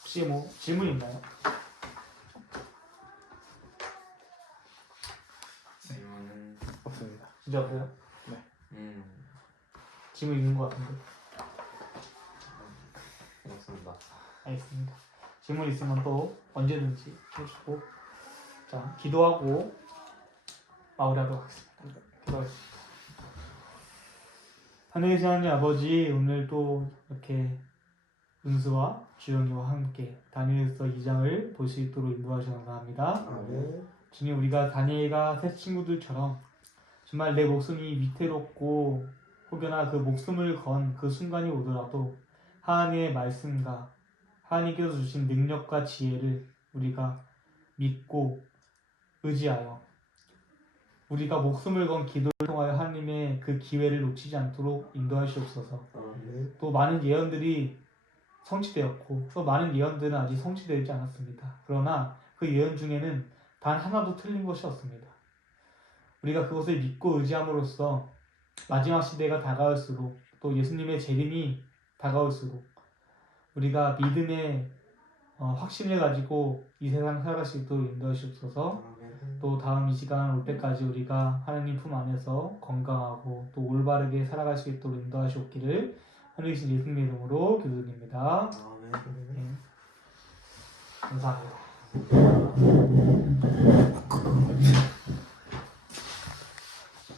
혹시 뭐 질문 있나요? 질문은 없습니다. 진짜 없어요? 질문 있는 것 같은데. 없습니다. 알겠습니다. 질문 있으면 또 언제든지 해주시고 자 기도하고 마무리하도록 하겠습니다. 기도하겠습니다. 하늘에 계신 하나님 아버지, 오늘 또 이렇게 은수와 주영이와 함께 다니엘서 2장을 볼 수 있도록 인도하셔서 감사합니다. 아멘. 주님, 우리가 다니엘과 새 친구들처럼 정말 내 목숨이 위태롭고 혹여나 그 목숨을 건 그 순간이 오더라도 하나님의 말씀과 하나님께서 주신 능력과 지혜를 우리가 믿고 의지하여 우리가 목숨을 건 기도를 통하여 하나님의 그 기회를 놓치지 않도록 인도하시옵소서. 또 많은 예언들이 성취되었고 또 많은 예언들은 아직 성취되지 않았습니다. 그러나 그 예언 중에는 단 하나도 틀린 것이 없습니다. 우리가 그것을 믿고 의지함으로써 마지막 시대가 다가올수록 또 예수님의 재림이 다가올수록 우리가 믿음의 확신을 가지고 이 세상 살아갈 수 있도록 인도하시옵소서. 또 다음 이 시간 올 때까지 우리가 하나님 품 안에서 건강하고 또 올바르게 살아갈 수 있도록 인도하시옵기를 하늘이신 예수님의 이름으로 기도드립니다. 네. 감사합니다.